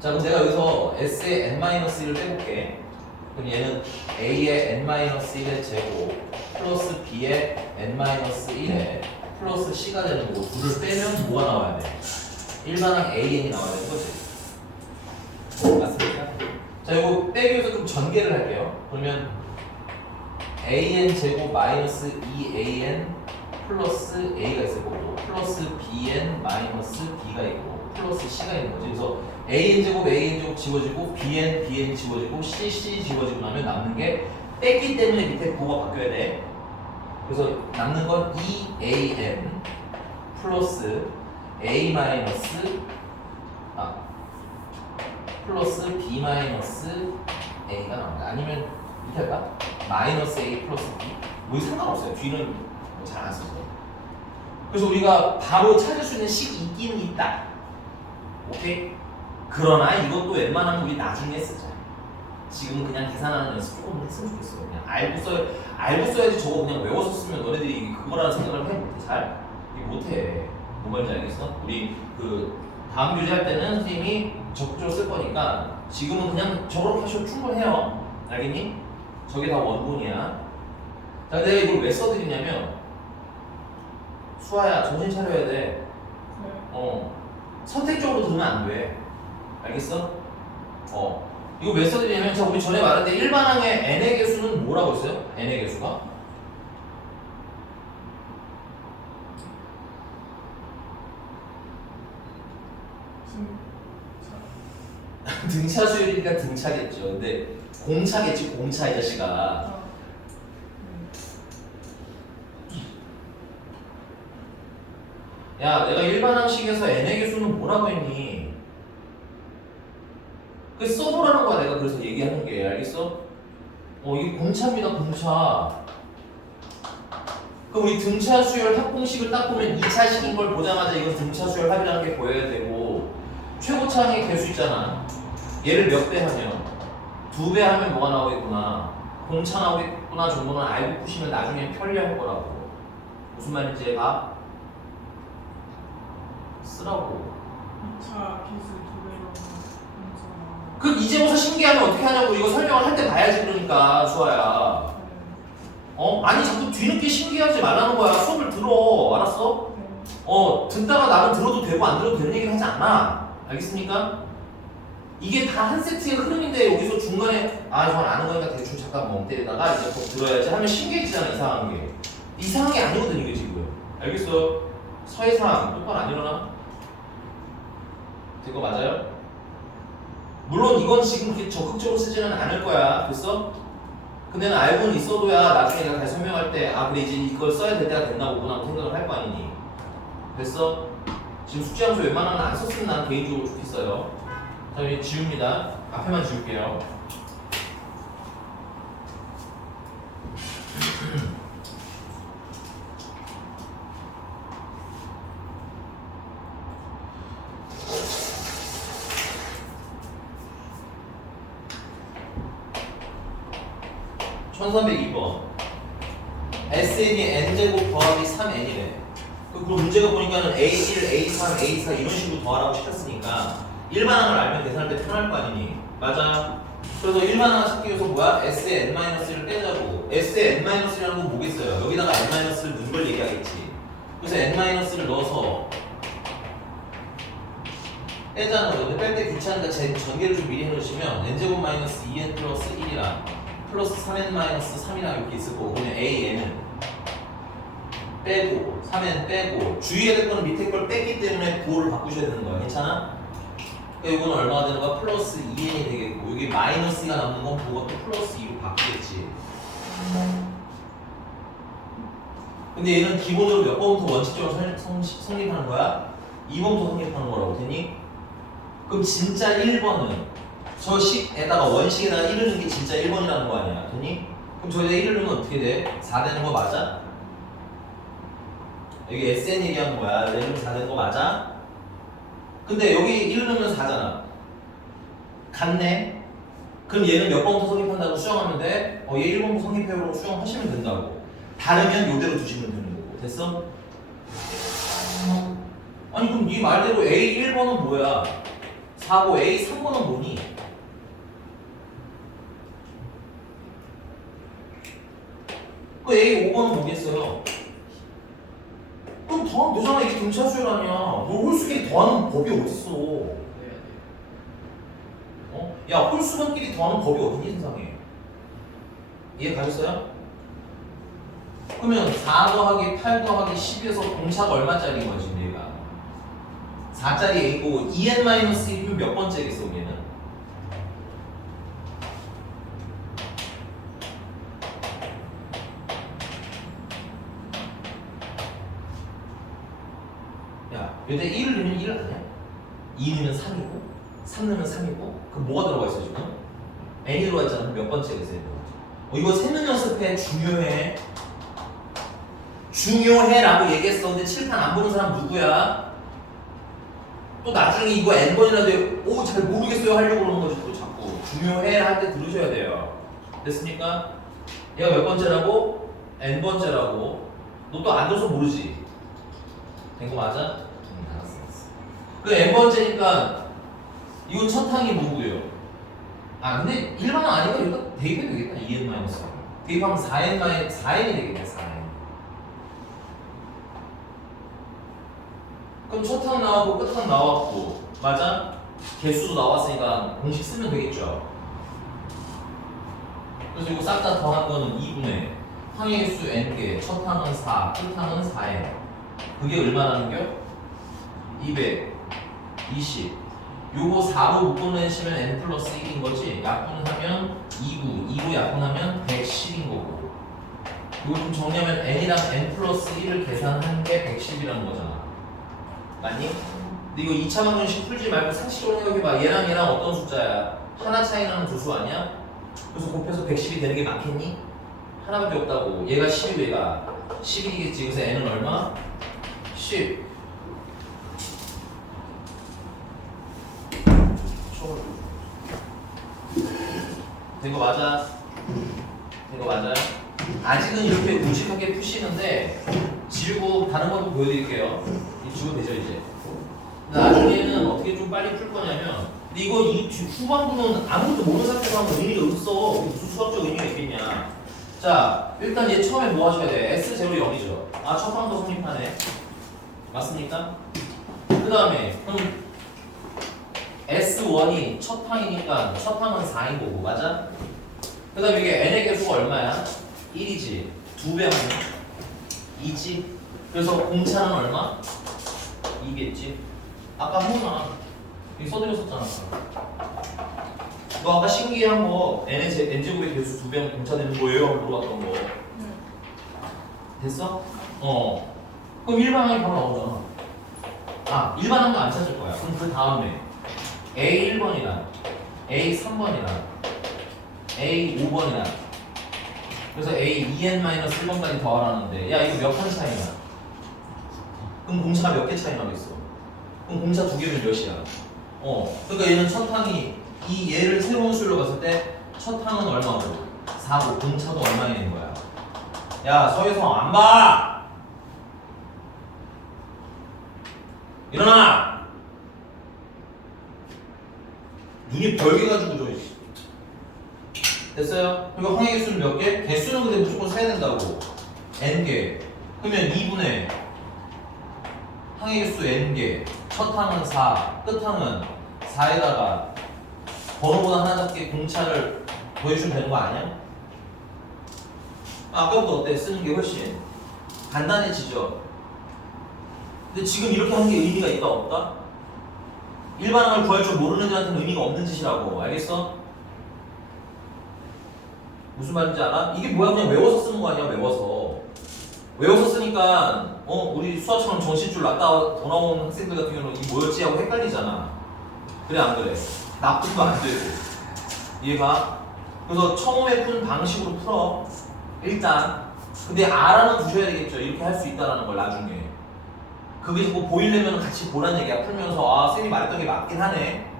자 그럼 내가 여기서 S의 n-1을 빼볼게. 그럼 얘는 A의 n-1의 제곱 플러스 B의 n-1의 플러스 C가 되는 거고 둘을 빼면 뭐가 나와야 돼? 일반항 AN이 나와야 되는 거지. 맞습니까? 자 이거 빼기 위해서 좀 전개를 할게요. 그러면 AN 제곱 마이너스 2AN 플러스 A가 있을 거고 플러스 BN 마이너스 B가 있고 플러스 C가 있는 거지. 그래서 AN 제곱 지워지고 BN 지워지고 CC 지워지고 나면 남는 게 뺐기 때문에 밑에 부호가 바뀌어야 돼. 그래서 남는 건 2AN 플러스 A 마이너스 플러스 B 마이너스 A가 나옵니다. 아니면 이렇게 할까? 마이너스 A 플러스 B 뭐 상관없어요. 뒤는 잘 안 써서. 그래서 우리가 바로 찾을 수 있는 식이 있긴 있다. 오케이? 그러나 이것도 웬만하면 우리 나중에 쓰자. 지금은 그냥 계산하는 연습 조금 했으면 좋겠어요. 그냥 알고 써야지. 저거 그냥 외워서 쓰면 너네들이 그거라는 생각을 해 못해. 잘? 이게 못해. 뭔 말인지 알겠어? 우리 그 다음 교재 할 때는 선생님이 적극적으로 쓸 거니까 지금은 그냥 저렇게 하셔도 충분해요. 알겠니? 저게 다 원본이야. 자, 내가 이걸 왜 써드리냐면 수아야 정신 차려야 돼. 네. 선택적으로 들으면 안 돼. 알겠어? 이거 왜 써드리냐면 자 우리 전에 말한 데 일반항의 n의 개수는 뭐라고 했어요? n의 개수가? 등차 수열이니까 등차겠죠. 근데 공차겠지. 공차 이 자식아. 아, 야 내가 일반항식에서 n의 개수는 뭐라고 했니? 그 써보라는 거야. 내가 그래서 얘기하는 게. 알겠어? 이게 공차입니다. 공차. 그럼 우리 등차 수열 합공식을 딱 보면 2차식인 걸 보자마자 이건 등차 수열 합이라는 게 보여야 되고 최고차항의 개수 있잖아. 얘를 몇 배 하면 2배 하면 뭐가 나오겠구나. 공차 나오겠구나 정도는 알고 푸시면 나중에 편리할 거라고. 무슨 말인지 봐. 쓰라고. 2차 기술 두 배로 하면 그 이제 와서 신기하면 어떻게 하냐고. 이거 설명을 할 때 봐야지. 그러니까 수아야. 아니 자꾸 뒤늦게 신기하지 말라는 거야. 수업을 들어. 알았어? 듣다가 나는 들어도 되고 안 들어도 되는 얘기를 하지 않아. 알겠습니까? 이게 다 한 세트의 흐름인데 여기서 중간에 저건 아는 거니까 대충 잠깐 멍 때리다가 이제 꼭 들어야지 하면 신기해지잖아. 이상한 게. 이상한 게 아니거든 이게 지금. 알겠어? 서해상 똑바로 안 일어나? 된 거 맞아요? 물론 이건 지금 그렇게 적극적으로 쓰지는 않을 거야. 됐어? 근데는 알고는 있어도야 나중에 내가 다시 설명할 때 그래 이제 이걸 써야 될 때가 됐나 보구나 하고 생각을 할 거 아니니. 됐어? 지금 숙제함수 웬만하면 안 썼으면 난 개인적으로 좋겠어요. 자 이제 지웁니다. 앞에만 지울게요. (1302번) SN이 n제곱 더하기 3n이래. 그 문제가 보니까는 A1, A3, A4 이런 식으로 더하라고 시켰으니까 일반항을 알면 계산할 때 편할 거 아니니? 맞아. 그래서 일반항을 찾기 위해서 뭐야? S의 n-를 빼자고. S의 n-이라는 건 뭐겠어요? 여기다가 n-를 넣은 걸 얘기하겠지. 그래서 n-를 넣어서 빼자는 거죠. 근데 뺄 때 귀찮으니까 전개를 좀 미리 해놓으시면 n제곱 마이너스 2n 플러스 1이랑 플러스 3n 마이너스 3이랑 이렇게 있을 거고 그러면 AN은 빼고 3n 빼고 주의해야 될 거는 밑에 걸 뺐기 때문에 부호를 바꾸셔야 되는 거야. 괜찮아? 그러니까 이거는 얼마가 되는 거야? 플러스 2n이 되겠고 여기 마이너스 2가 남는 건 그것도 플러스 2로 바뀌겠지. 근데 얘는 기본적으로 몇 번부터 원칙적으로 성립하는 거야? 2번부터 성립하는 거라고 되니? 그럼 진짜 1번은 저 식에다가 원식에다가 1을 넣는 게 진짜 1번이라는 거 아니야? 되니? 그럼 저기다 1을 넣으면 어떻게 돼? 4 되는 거 맞아? 여기 SN 얘기한 거야. 얘는 4 되는 거 맞아? 근데 여기 1을 넣으면 4잖아. 같네? 그럼 얘는 몇 번부터 성립한다고 수정하면 돼? 얘 1번부터 성립해요라고 수정하시면 된다고. 다르면 이대로 두시면 되는 거고. 됐어? 아니 그럼 네 말대로 A 1번은 뭐야? 4고 A 3번은 뭐니? 그 A 5번은 뭐겠어요? 그럼 더하면 되잖아. 이게 등차수열 아니야. 뭘 홀수끼리 더하는 법이 어딨어? 네, 네. 야 홀수만끼리 더하는 법이 어딨니 세상에? 이해 가셨어요? 그러면 4 더하기 8 더하기 10에서 공차가 얼마짜리인 거지 얘가? 4짜리 A고 2n-1이면 몇 번째겠어 얘는? 야 여기다 1을 넣으면 1 아니야? 2 넣으면 3이고 3 넣으면 3이고 그럼 뭐가 들어가 있어 지금? n이 들어가 있잖아. 그럼 몇 번째겠어 이거? 이거 세면 연습해. 중요해. 중요해라고 얘기했어. 근데 칠판 안 보는 사람 누구야? 또 나중에 이거 n번이라도 잘 모르겠어요 하려고 그러는 거지. 또 자꾸 중요해 할 때 들으셔야 돼요. 됐습니까? 얘가 몇 번째라고? n번째라고. 너 또 안 들어서 모르지? 된 거 맞아? 알았어. 그 n번째니까 이건 첫 항이 뭐고요? 아 근데 1만 원 아니까 여기다 대입해도 되겠다. 2n-. 대입하면 4n이 되겠네. 4n. 그럼 첫 항 나왔고 끝 항 나왔고 맞아? 개수도 나왔으니까 공식 쓰면 되겠죠. 그래서 이거 싹 다 더한 거는 2분의 항의 개수 n개, 첫 항은 4, 끝 항은 4n. 그게 얼마나는겨? 220. 요거 4로 묶어내시면 n 플러스 1인 거지. 약분하면 2구 약분하면 110인 거고. 이거 좀 정리하면 n이랑 n 플러스 1을 계산한 게 110이라는 거잖아. 맞니? 근데 이거 2차 방정식 풀지 말고 상식적으로 생각해봐. 얘랑 어떤 숫자야? 하나 차이 나는 두 수 아니야? 그래서 곱해서 110이 되는 게 많겠니? 하나밖에 없다고. 얘가 10이고 얘가 11이겠지. 그래서 n은 얼마? 10. 된 거 맞아? 된 거 맞아요? 아직은 이렇게 무식하게 푸시는데 지우고 다른 것도 보여드릴게요. 지우고 되죠 이제. 나중에는 어떻게 좀 빨리 풀 거냐면 근데 이거 이 후반부는 아무것도 모르는 상태에서 하면 의미가 없어. 무슨 수학적 의미가 있겠냐. 자 일단 얘 처음에 뭐 하셔야 돼? S0이 0이죠. 아 첫 항도 성립하네. 맞습니까? 그 다음에 그럼 S1이 첫 항이니까 첫 항은 4인 거고 맞아? 그 다음에 이게 n의 개수가 얼마야? 1이지. 2배 하면 2지. 그래서 공차는 얼마? 2겠지. 아까 했구나. 여기 써드렸었잖아. 너 아까 신기한 거 n제곱의 개수 2배면 공차 되는 거예요? 물어봤던 거. 됐어? 그럼 일반항이 바로 나오잖아. 아 일반항도 안 찾을 거야. 그럼 그 다음에 A 1번이나 A 3번이나 A 5번이나 그래서 A 2n-1번까지 더하라는데 야 이거 몇 번 차이냐? 그럼 공차가 몇 개 차이 나겠어? 그럼 공차 2개면 몇이야? 그러니까 얘는 첫 항이 이 얘를 새로운 수열로 봤을 때 첫 항은 얼마고? 4고 공차도 얼마인 거야? 야 서희성 안 봐! 일어나! 눈이 별개가지고 저 됐어요? 그리고 항의 개수는 몇 개? 개수는 근데 무조건 세야 된다고. n개. 그러면 2분의 항의 개수 n개. 첫 항은 4, 끝 항은 4에다가 번호보다 하나 작게 공차를 더해주면 되는 거 아니야? 아까부터 어때? 쓰는 게 훨씬 간단해지죠? 근데 지금 이렇게 하는 게 의미가 있다 없다? 일반항을 구할 줄 모르는 애한테는 의미가 없는 짓이라고. 알겠어? 무슨 말인지 알아? 이게 뭐야? 그냥 외워서 쓰는 거 아니야? 외워서 쓰니까 우리 수학처럼 정신줄 났다 돌아오는 학생들 같은 경우는 이 뭐였지? 하고 헷갈리잖아. 그래 안 그래? 납득도 안 되고. 이해가? 그래서 처음에 푼 방식으로 풀어. 일단. 근데 알아는 두셔야 되겠죠. 이렇게 할 수 있다는 걸 나중에. 그게 뭐 보이려면 같이 보란 얘기야. 풀면서 쌤이 말했던 게 맞긴 하네.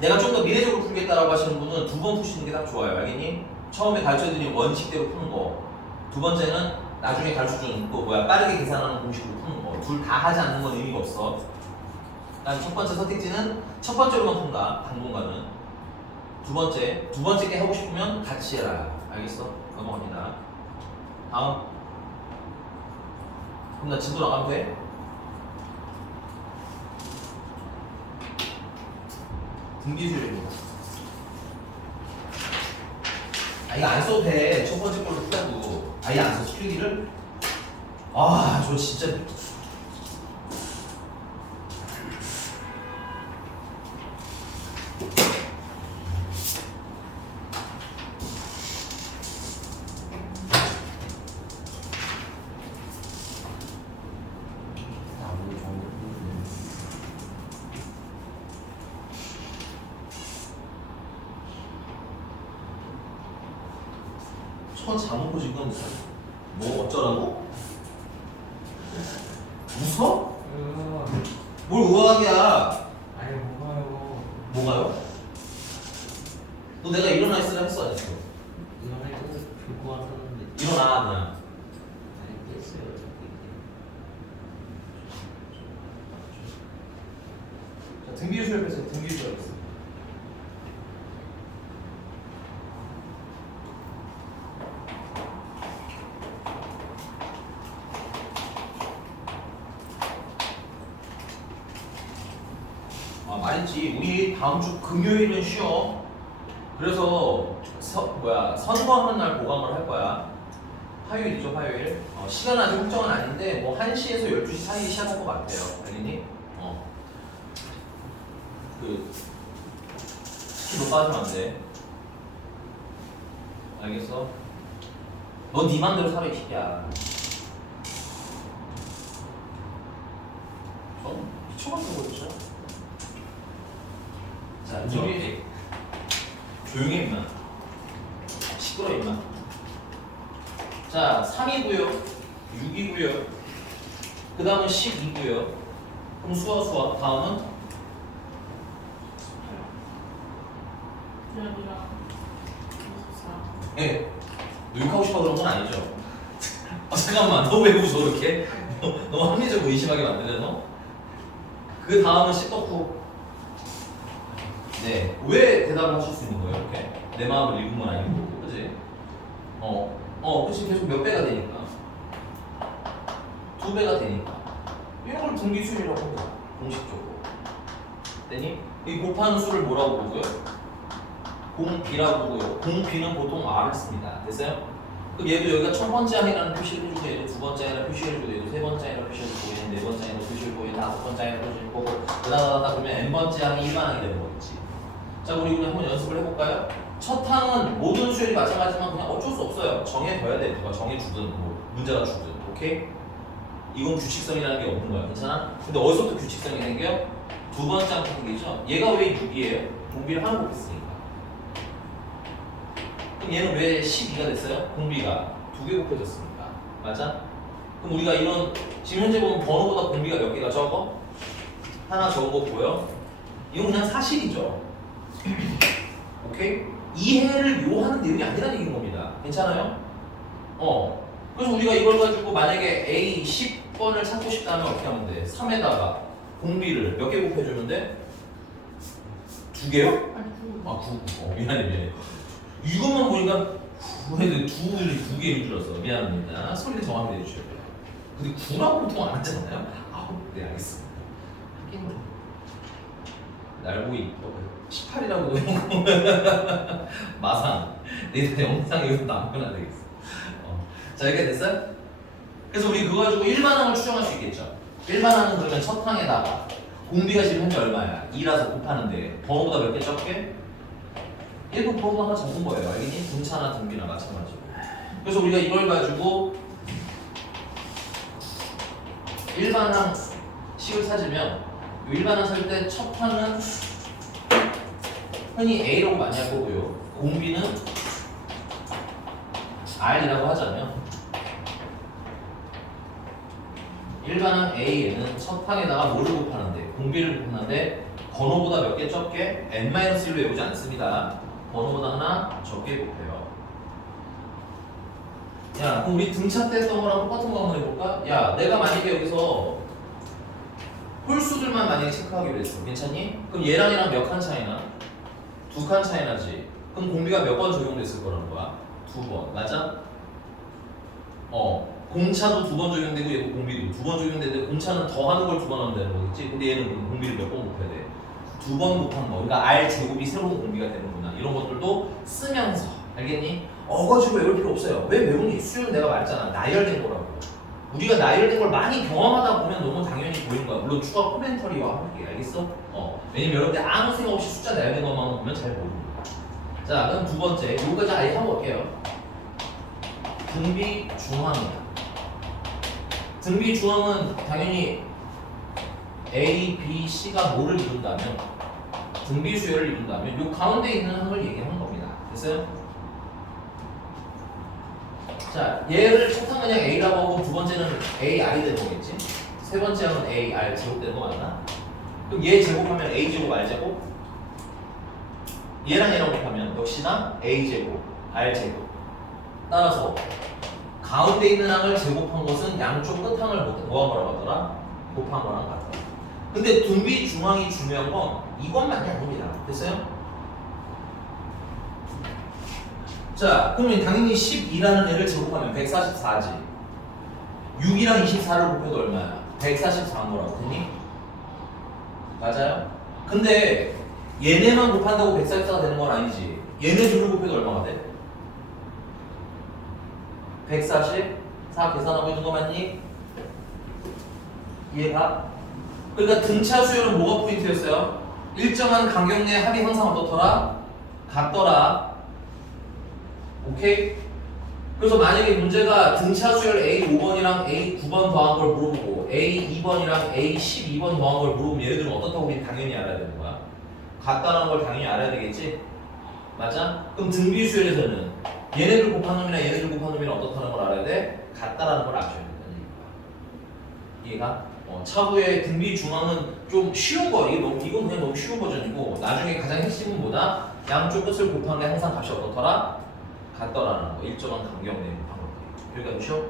내가 좀 더 미래적으로 풀겠다라고 하시는 분은 2번 푸시는 게 딱 좋아요. 알겠니? 처음에 가르쳐드린 원칙대로 푸는 거. 2번째는 나중에 가르쳐준 빠르게 계산하는 공식으로 푸는 거. 둘 다 하지 않는 건 의미가 없어. 난 첫 번째 선택지는 첫 번째로만 푼다. 당분간은. 두 번째 게 하고 싶으면 같이 해라. 알겠어? 넘어갑니다. 다음. 그럼 나 진도 나가면 돼? 등비수열입니다. 이거 안 써도 돼. 첫 번째 걸로 풀어도 아예 안 써. 필기를? 저 진짜 잠고 지금 뭐 어쩌라고? 웃어? 뭘 우아하게야? 아니 뭐가요? 뭐가요? 너 내가 일어나 있으라 했어 안 했어? 이번에 들고 왔었는데 일어나 그냥. 아니 깼어요. 자, 등비수열 뺐어. 등비수열 뺐어. 말했지. 우리 다음 주 금요일은 쉬어. 그래서 선거하는 날 보강을 할 거야. 화요일이죠, 화요일. 시간은 아직 확정은 아닌데 뭐 1시에서 12시 사이에 시작할 것 같아요. 알겠니? 특히 너 빠지면 안 돼. 알겠어? 너 네 맘대로 살아 이 새끼야. 미쳐가지고 그렇죠? 자, 우리 조용히 해 임마. 시끄러 임마. 자, 3이고요 6이고요 그 다음은 12고요 그럼 수학 다음은? 기한이랑 24. 네. 너 욕하고 싶어 그런 건 아니죠? 잠깐만, 너 왜 웃어 이렇게? 너무 합리적으로 의심하게 만드네 너? 그 다음은 시떡후. 네, 왜 대답을 하실 수 있는 거예요 이렇게? 내 마음을 읽은 건 아니고, 그치? 그치, 계속 몇 배가 되니까 2배가 되니까 이런 걸 등기수열이라고 합니다 공식적으로. 됐니? 이 곱하는 수를 뭐라고 부르고요? 공비라고 부르고요. 공비는 보통 R을 씁니다. 됐어요? 그럼 얘도 여기가 첫 번째 항이라는 표시를 해주고, 얘도 두 번째 항이라는 표시를 해주고, 얘도 세 번째 항이라는 표시를 해주고, 얘는 네 번째 항이라는 표시를 해주고, 얘는 다섯 번째 항이라는 표시를 해주고, 그러다 그러면 n번째 항이 일반항이 되는 거겠지. 자, 우리 그냥 한번 연습을 해볼까요? 첫 항은 모든 수열이 마찬가지지만 그냥 어쩔 수 없어요. 정해둬야 돼. 누가 정해주든 뭐 문제가 주든. 오케이? 이건 규칙성이라는 게 없는 거야. 괜찮아? 근데 어디서부터 규칙성이 생겨? 두 번째 항 생기죠? 얘가 왜 6이에요? 공비를 하나 곱했으니까. 그럼 얘는 왜 12가 됐어요? 공비가 2개 곱해졌으니까. 맞아? 그럼 우리가 이런 지금 현재 보면 번호보다 공비가 몇 개가 적어? 하나 적은 거 보여? 이건 그냥 사실이죠. 오케이? 이해를 요하는 내용이 아니라는 얘기인 겁니다. 괜찮아요? 그래서 우리가 이걸 가지고 만약에 A 10번을 찾고 싶다면 어떻게 하면 돼? 3에다가 공비를 몇 개 곱해주면 돼? 2개요? 아니 9. 9. 미안해. 이것만 보니까 2 개인 줄 알았어. 미안합니다. 소리를 정확히 내주셔야 돼요. 근데 9라고 보통 안 하잖아요? 네, 알겠습니다. 하긴 날보기 18이라고 마상. 내 영상 여기서 남겨놔야 되겠어. 자, 이렇게 됐어요? 그래서 우리 그거 가지고 일반항을 추정할 수 있겠죠. 일반항은 그러면 첫 항에다가 공비가 지금 현재 얼마야? 2라서 곱하는데 번호보다 몇 개 적게? 얘도 번호가 적은 거예요. 알겠니? 분차나 등비나 마찬가지고. 그래서 우리가 이걸 가지고 일반항식을 찾으면 일반항 살 때 첫 항은 흔히 A라고 많이 할 거고요. 공비는 R이라고 하자면 일반항 A에는 첫 항에다가 뭐를 곱하는데 공비를 곱하는데 번호보다 몇 개 적게 n-1로 외우지 않습니다. 번호보다 하나 적게 곱해요. 야, 그럼 우리 등차 때 했던 거랑 똑같은 거 한번 해볼까? 야, 내가 만약에 여기서 홀수들만 만약에 체크하기로 했어. 괜찮니? 그럼 얘랑 얘랑 몇 칸 차이나? 2칸 차이 나지? 그럼 공비가 몇 번 적용됐을 거라는 거야? 2번. 맞아? 공차도 2번 적용되고 얘도 공비도 2번 적용되는데 공차는 더하는 걸 2번 하면 되는 거겠지? 근데 얘는 공비를 몇 번 곱해야 돼? 2번 곱한 거. 그러니까 R 제곱이 새로운 공비가 되는구나. 이런 것들도 쓰면서 알겠니? 어거지고 외울 필요 없어요. 왜 외우니? 수요는 내가 말했잖아. 나열된 거라고. 우리가 나열된 걸 많이 경험하다 보면 너무 당연히 보이는 거야. 물론 추가 코멘터리와 함께. 알겠어? 왜냐면 여러분들 아무 생각 없이 숫자 나열된 것만 보면 잘 모릅니다. 자, 그럼 두 번째. 여기까지 아예 하고 올게요. 등비 중항이다. 등비 중항은 당연히 A, B, C가 뭐를 이룬다면 등비 수열을 이룬다면 요 가운데 있는 항을 얘기하는 겁니다. 됐어요? 자, 얘를 첫 항은 그냥 A라고 하고 두 번째는 AR이 되는 거겠지? 세 번째 항은 AR 제곱되는 거 맞나? 그럼 얘 제곱하면 A 제곱 R 제곱? 얘랑 얘랑 곱하면 역시나 A 제곱 R 제곱. 따라서 가운데 있는 항을 제곱한 것은 양쪽 끝항을 뭐한 거라고 하더라? 곱한 거랑 같더라. 근데 등비 중항이 중요한 건 이것만이 아닙니다. 됐어요? 자, 그러면 당연히 12라는 애를 제곱하면 144지. 6이랑 24를 곱해도 얼마야? 144인 거라고 했니? 맞아요? 근데 얘네만 곱한다고 144가 되는 건 아니지. 얘네 둘을 곱해도 얼마가 돼? 144 계산하고 있는 거 맞니? 이해가? 그러니까 등차 수열은 뭐가 포인트였어요? 일정한 간격 내 합이 항상 어떻더라? 같더라. 오케이? 그래서 만약에 문제가 등차 수열 A5번이랑 A9번 더한 걸 물어보고 A2번이랑 A12번 더한 걸 물어보면 얘네들은 어떻다고 우리 당연히 알아야 되는 거야? 같다는 걸 당연히 알아야 되겠지? 맞아? 그럼 등비 수열에서는 얘네들 곱한 놈이랑 얘네들 곱한 놈이랑 어떻다는 걸 알아야 돼? 같다라는 걸 아셔야 된다는 얘기야. 이해가? 차후에 등비 중앙은 좀 쉬운 거, 이건 그냥 너무 쉬운 버전이고 나중에 가장 핵심은 뭐다? 양쪽 끝을 곱한 게 항상 값이 어떻더라? 같더라는 거, 일정한 간격 내에 곱한 거. 여기까지 쉬워?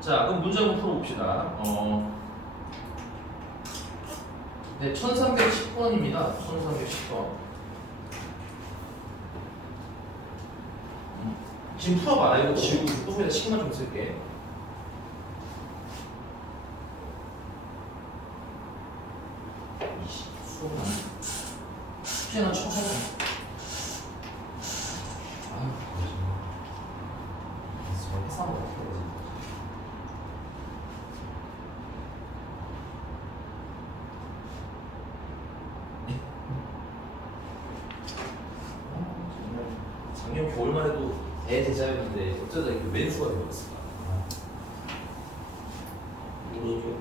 자, 그럼 문제 한번 풀어봅시다. 네, 1310번입니다. 1310번. 지금 풀어봐. 이거 지우고 소리에다 시간만 좀 쓸게. 수업은 안 해. 숙제나 쳐서. 회사 한번 어떻게 해야지. 정말 작년 겨울만 해도 대제자였는데 어쩌다 이렇게 왼수가 되어버렸을까. 모르죠.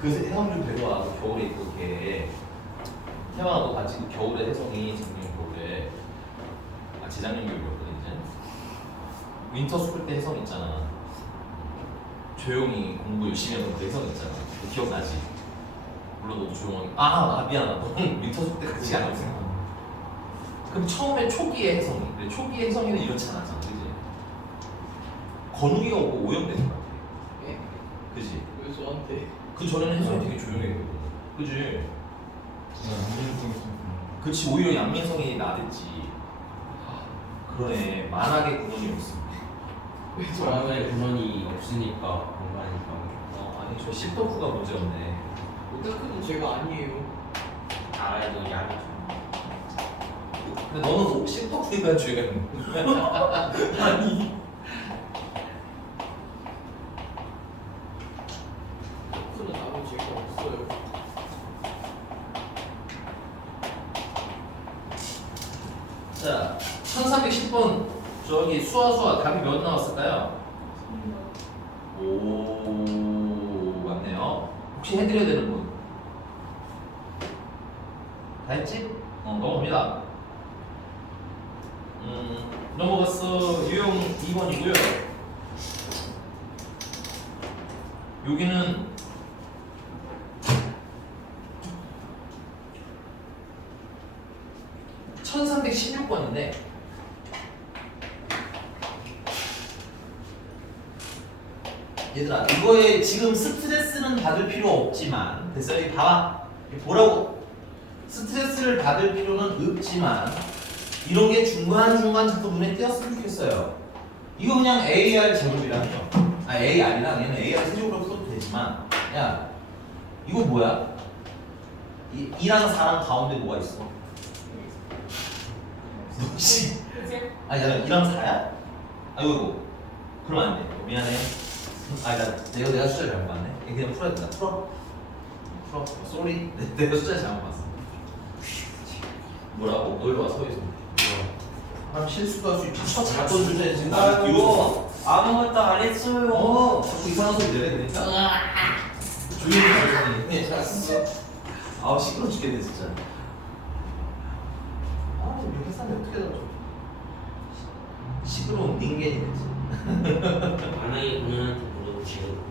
그래서 해성 좀 데려와. 겨울에 그렇게 태화도 같이 그 겨울에 해성이 작년 겨울에 재작년 겨울이었거든 이제. 윈터 스쿨 때 해성 있잖아. 조용히 공부 열심히 하는 그 해성 있잖아. 그거 기억나지? 물론 너도 조용하게 미안하다. 너는 윈터 스쿨 때 같이 안 했어. 그럼 처음에 초기의 해성이. 근데 초기의 해성이는 이렇지 않았잖아, 그지? 건우기가 오고 오염되는 것 같아. 예? 그지? 왜 저한테? 그 전에는 해성이 되게 조용했거든. 그지? 네, 그치, 오히려 양민성이 나댔지. 그러네, 만악의 근원이었어. 왜 저한테 저한테? 근원이 없으니까 공부하니까. 아니 저 십덕후가 문제였네. 오타크는 제가 아니에요. 알아도 야를 좀. 근데 너는 십덕후니까 죄가 있는 거야. 아니. 오타크는 아무 죄가 없어요. 자, 1310번 저기 수아 답이 몇 나왔을까요? 오, 맞네요. 혹시 해드려야 되는 분? 다 했지? 넘어갑니다. 넘어갔어. 유형 2번이고요. 여기는 (1316번인데) 얘들아 이거에 지금 스트레스는 받을 필요 없지만 됐어? 여기 봐봐. 여기 보라고. 스트레스를 받을 필요는 없지만 이런 게 중간중간 자꾸 눈에 띄었으면 좋겠어요. 이거 그냥 AR 제곱이라는 거. AR이랑 얘는 AR 세제곱으로 풀어도 되지만 야 이거 뭐야? 2랑 4랑 가운데 뭐가 있어? 너씨 아니 야 2랑 4야? 아이고 그러면 안 돼. 미안해. 아니 내가 숫자 잘못 봤네. 그냥 풀어야 된다. 풀어. 쏘리. 내가 숫자 잘못 봤어. 뭐라고? 너 일로 와 서 있어. 아 실수도 할 수 있지. 첫 작전 주제에 지금 나를 아이고 아무것도 안 했어요. 자꾸 이상한 소리 내래 그러니까. 조용히 해. 잘했어. 아우 시끄러 죽겠네 진짜. 아 이렇게 사는데 어떻게 잡아? 시끄러운 닌겐이 됐지. 만약에 본인한테 물어보시고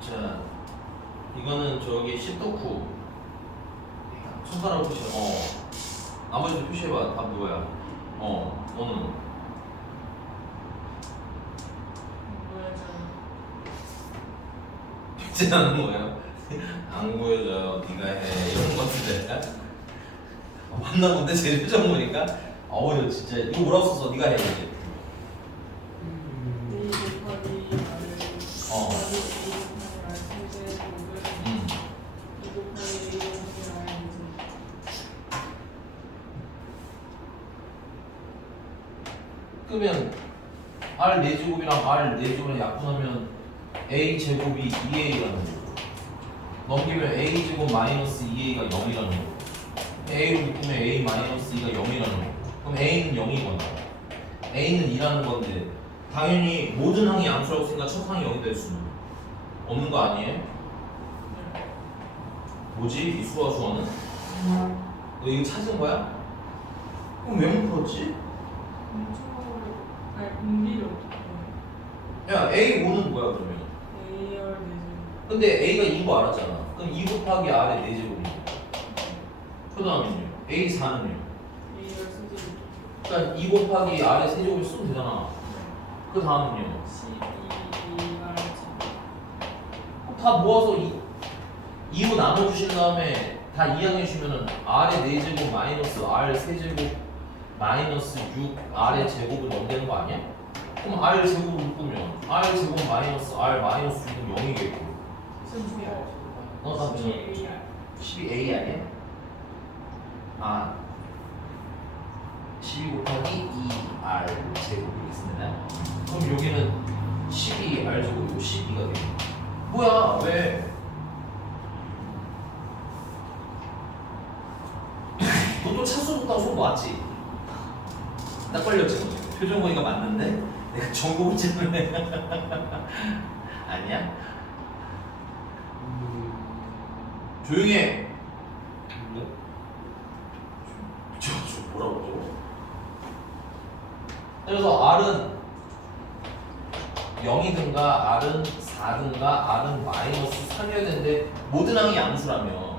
자, 이거는 저기 십덕후 손가락으로 표시해. 나머지도 표시해봐. 답 뭐야? 너는 백제하는 거야? 안 보여줘요. 네가 해. 이런 거 같은데. 맞나 본데 제 표정 보니까. 이거 진짜 이거 뭐라고 썼어? 네가 해 이제. 그러면 R 4제곱이랑 R 4제곱이랑 약분하면 A 제곱이 2A라는 거고 넘기면 A 제곱 마이너스 2A가 0이라는 거고 A로 묶으면 A 마이너스 2가 0이라는 거고 그럼 A는 0이거나 A는 2라는 건데 당연히 모든 항이 양수라고 생각 첫 항이 0이 될 수는 없는 거 아니에요? 뭐지? 이 수와 수화는? 너 이거 찾은 거야? 그럼 왜 못 풀었지? 분비를 어떻게 야 A5는 뭐야 그러면? AR 근데 A가 2인 거 알았잖아. 그럼 2 곱하기 R의 4제곱이죠. 그 다음에요. A4는요. AR 수지 그러니까 2 곱하기 R의 세제곱을 쓰면 되잖아. 그 다음은요. 12R 다 모아서 2로 나눠주신 다음에 다 이항해 주면은 R의 4제곱 마이너스 R 세제곱 마이너스 6 R의 제곱을 넣으면 거 아니야? 그럼 R 제곱을 묶으면 R 제곱 마이너스 R 마이너스 6은 0이겠고 나 12AR 12A 아니야? 12 곱하기 2R 제곱이 있습니다. 그럼 여기는 12R 제곱, 12가 되겠네. 뭐야, 왜? 너 또 차수 줬다고 손 놓았지? 딱 걸렸지? 표정 보니까 맞는데? 내가 전국을 찌르네. 아니야? 조용히 해. 저 뭐라고 죠? 그래서 R은 0이든가 R은 4든가 R은 마이너스 3이어야 되는데 모든 항이 양수라면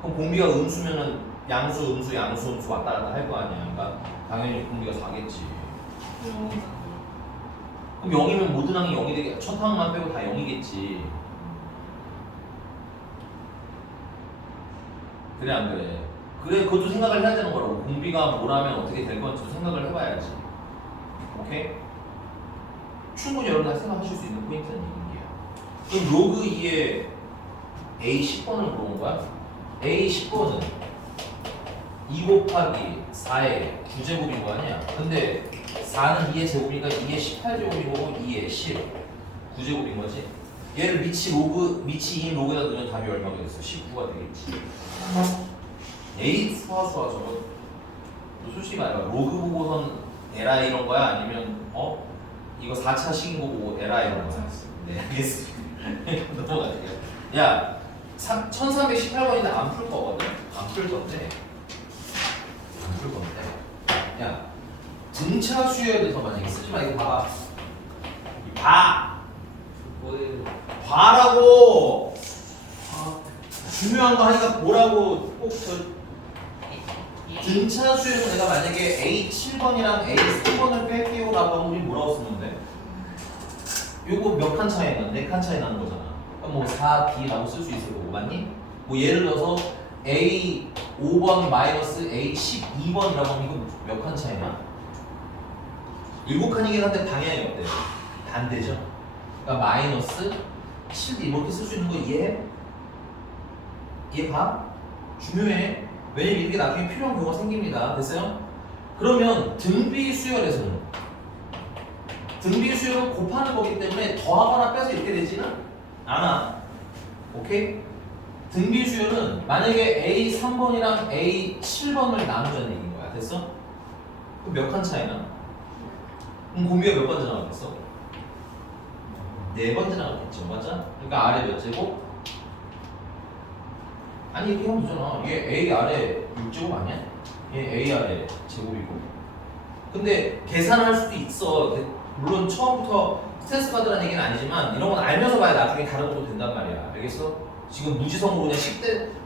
그럼 공비가 음수면은 양수 음수 양수 음수 왔다 갔다 할 거 아니야. 그러니까 당연히 공비가 4겠지. 그럼 0이면 모든 항이 0이 되게 첫 항만 빼고 다 0이겠지. 그래 안 그래? 그래 그것도 생각을 해야 되는 거라고. 공비가 뭐라면 어떻게 될 건지도 생각을 해봐야지. 오케이? 충분히 여러분 다 생각하실 수 있는 포인트는 이게요. 그럼 로그 2에 A 10번을 물어본 거야? A 10번은 2 곱하기 4의 9제곱인 거 아니야? 근데 4는 2의 제곱이니까 2의 18제곱이고 2의 10 9제곱인 거지? 얘를 미치 2인 로그에다 넣으면 답이 얼마가 되겠어? 19가 되겠지. 에이 수화수화 저거 너 솔직히 말해봐. 로그 보고선 에라 이런 거야? 아니면 이거 4차 식인 거 보고 에라 이런 거야? 네 알겠습니다. 넘어갈게요. 야 1318번인데 안 풀 거거든? 안 풀 건데 안 풀 건데 야 등차 수열에 대해서 만약에 쓰지 마. 이거 봐봐. 봐! 뭐예요? 봐라고! 중요한 거 하니까 뭐라고 꼭 등차 수에서 내가 만약에 A 7번이랑 A 3번을 뺄게요 라고 하면 우리 뭐라고 쓰면 돼? 요거 몇 칸 차이 나? 4칸 차이 나는 거잖아. 그럼 뭐 4D라고 쓸 수 있을 거고 맞니? 뭐 예를 들어서 A 5번 마이너스 A 12번이라고 하면 이거 몇 칸 차이 나? 7칸이긴 한데 방향이 어때? 반대죠? 그러니까 마이너스 7D 이렇게 쓸 수 있는 거 이해해? 이해 봐? 중요해. 왜냐면 이게 나중에 필요한 경우가 생깁니다. 됐어요? 그러면 등비 수열에서는 등비 수열은 곱하는 거기 때문에 더하거나 빼서 이렇게 되지는 않아. 오케이? 등비 수열은 만약에 A 3번이랑 A 7번을 나누자는 얘기인 거야. 됐어? 그럼 몇 칸 차이나? 그럼 공비가 몇 번 지나갔겠어? 4번 지나갔겠죠. 맞아? 그러니까 아래 몇 제곱? 아니 이렇게 하면 되잖아. 얘 A 아래 6제곱 아니야? 얘 A 아래 제곱이고. 근데 계산할 수도 있어. 물론 처음부터 스트레스 받으라는 얘기는 아니지만 이런 건 알면서 봐야 나중에 다른 것도 된단 말이야. 알겠어? 지금 무지성으로 그냥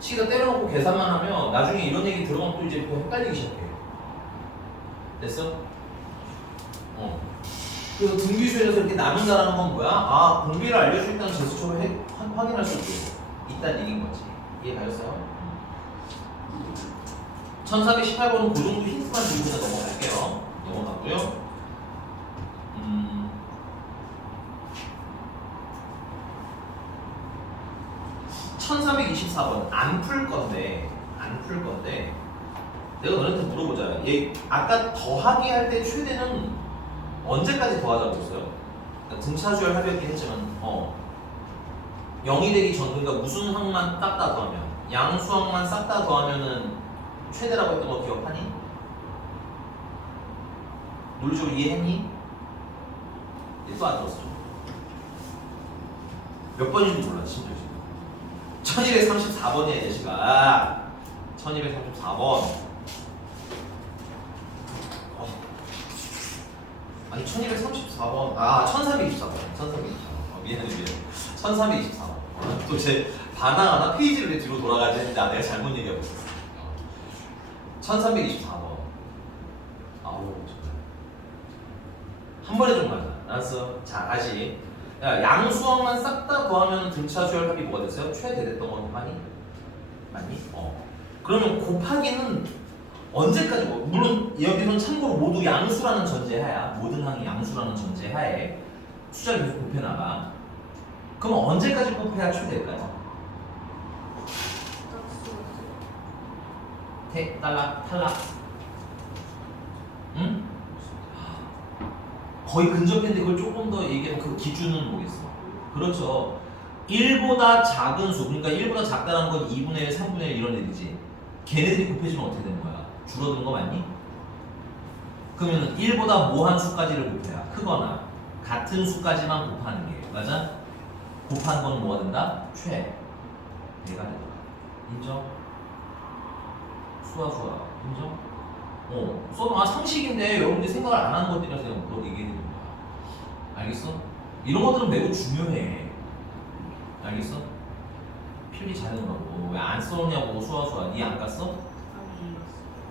식에다 때려놓고 계산만 하면 나중에 이런 얘기 들어가면 또 이제 또 헷갈리기 시작해. 됐어? 그래서 등비수열에서 이렇게 나눈다라는 건 뭐야? 아, 공비를 알려줄 수 있다는 제스처로 확인할 수 있다는 얘기인 거지. 이해 가셨어요? 1418번은 그 정도 힌트만 주고 그냥 넘어갈게요. 넘어가고요. 1324번 안 풀 건데 내가 너한테 물어보자. 얘 아까 더하기 할 때 최대는 언제까지 더하자고 했어요? 그러니까 등차수열 합의였긴 했지만 0이 되기 전, 그러니까 무슨 항만 싹 다 더하면 양수항만 싹 다 더하면은 최대라고 했던 거 기억하니? 논리적으로 이해했니? 또 안 들었어. 몇 번인지 몰라 심지어 지금 1234번이야 예시가. 1234번. 아니 1234번 1324번 미안해 1324번 또 제 반항하나 페이지를 왜 뒤로 돌아가지 했는데 내가 잘못 얘기하고 있었어. 1324번 아우 한 번에 좀 맞아. 알았어. 자 다시 양수항만 싹 다 더하면 등차 수열 합이 뭐가 됐어요? 최대됐던 건 맞니? 그러면 곱하기는 언제까지 물론 여기서는 참고로 모두 양수라는 전제하야. 모든 항이 양수라는 전제하에 숫자를 계속 곱해나가. 그럼 언제까지 곱해야 최대일까요? 탈락. 거의 근접했는데 그걸 조금 더 얘기하면 그 기준은 뭐겠어? 그렇죠. 1보다 작은 수, 그러니까 1보다 작다는 건 2분의 1, 3분의 1 이런 애들이지. 걔네들이 곱해지면 어떻게 되는 거야? 줄어드는 거 맞니? 그러면 1보다 뭐한 수까지를 곱해야 크거나 같은 수까지만 곱하는 게 맞아? 곱한 거는 뭐가 된다? 최대가 된다. 인정? 수와 인정? 써도 상식인데 여러분들이 생각을 안 하는 것들이라서 내가 뭐 얘기해 드리는 거야. 알겠어? 이런 것들은 매우 중요해. 알겠어? 필기 잘해놓으라고. 왜 안 써놓냐고 수아 니 안 깠어? 아니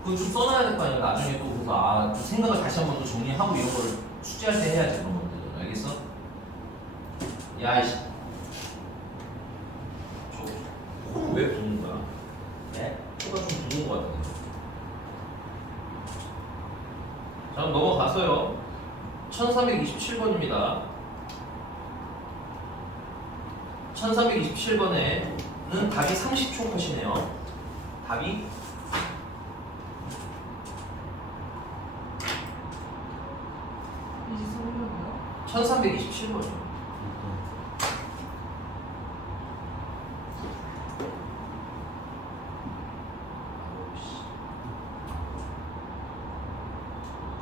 그거 좀 써놔야 될 거 아니야. 나중에 또 그래서 좀 생각을 다시 한번 또 정리하고 이런 거를 숙제할 때 해야지 그런 것들. 알겠어? 야이씨. 코는 왜 부는 거야? 네? 코가 좀 부는 거 같은데. 자, 그럼 넘어가서요. 1327번입니다. 1327번에는 답이 30초 컷이네요. 답이 23년이요? 1327번이요.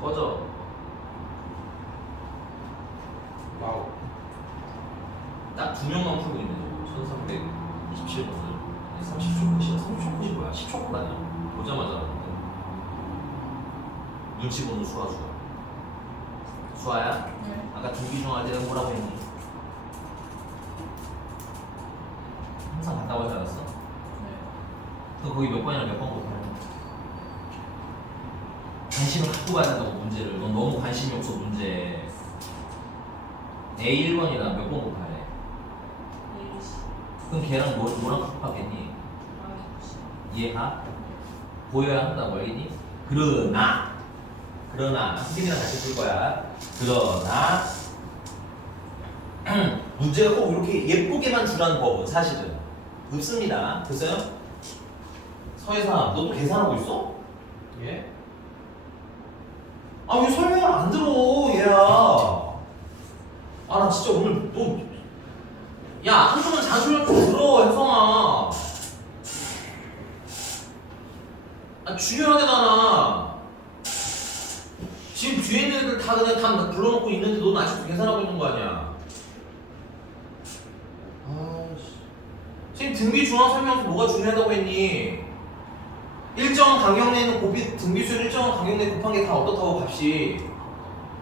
꺼져. 와우. 딱 두 명만 풀고 있네. 1327번을. 30초 컷이야. 30초 컷이 뭐야? 10초 컷 아니야? 보자마자 알았는데. 눈치 보는 수아. 수아야? 네. 아까 등기중할 때는 뭐라고 했니? 항상 갔다 오지 않았어? 네. 너 거기 몇 번이나 몇 번 곱하는 관심을 갖고 가야 된다고 문제를. 넌 너무 관심이 없어 문제. A 1번이나 몇 번 곱하래? 그럼 걔랑 뭐랑 곱하겠니? 이해가? 보여야 한다고 알겠니? 그러나 선생님이랑 같이 풀 거야. 그러나 문제가 꼭 이렇게 예쁘게만 주라는 법은 사실은 없습니다. 됐어요? 서혜사, 너도 계산하고 있어? 예? 아 왜 설명을 안 들어 얘야. 아 나 진짜 오늘 야 한숨은 잔소리 좀 들어 혜성아. 아 중요하게잖아. 지금 뒤에 있는 애들 다 그냥 다 불러놓고 있는데 넌 아직도 계산하고 있는 거 아니야. 아씨. 지금 등비 중앙 설명서 뭐가 중요하다고 했니? 일정 간격 내에 있는 고비 등비수를 일정 간격 내에 곱한 게 다 어떻다고 값이.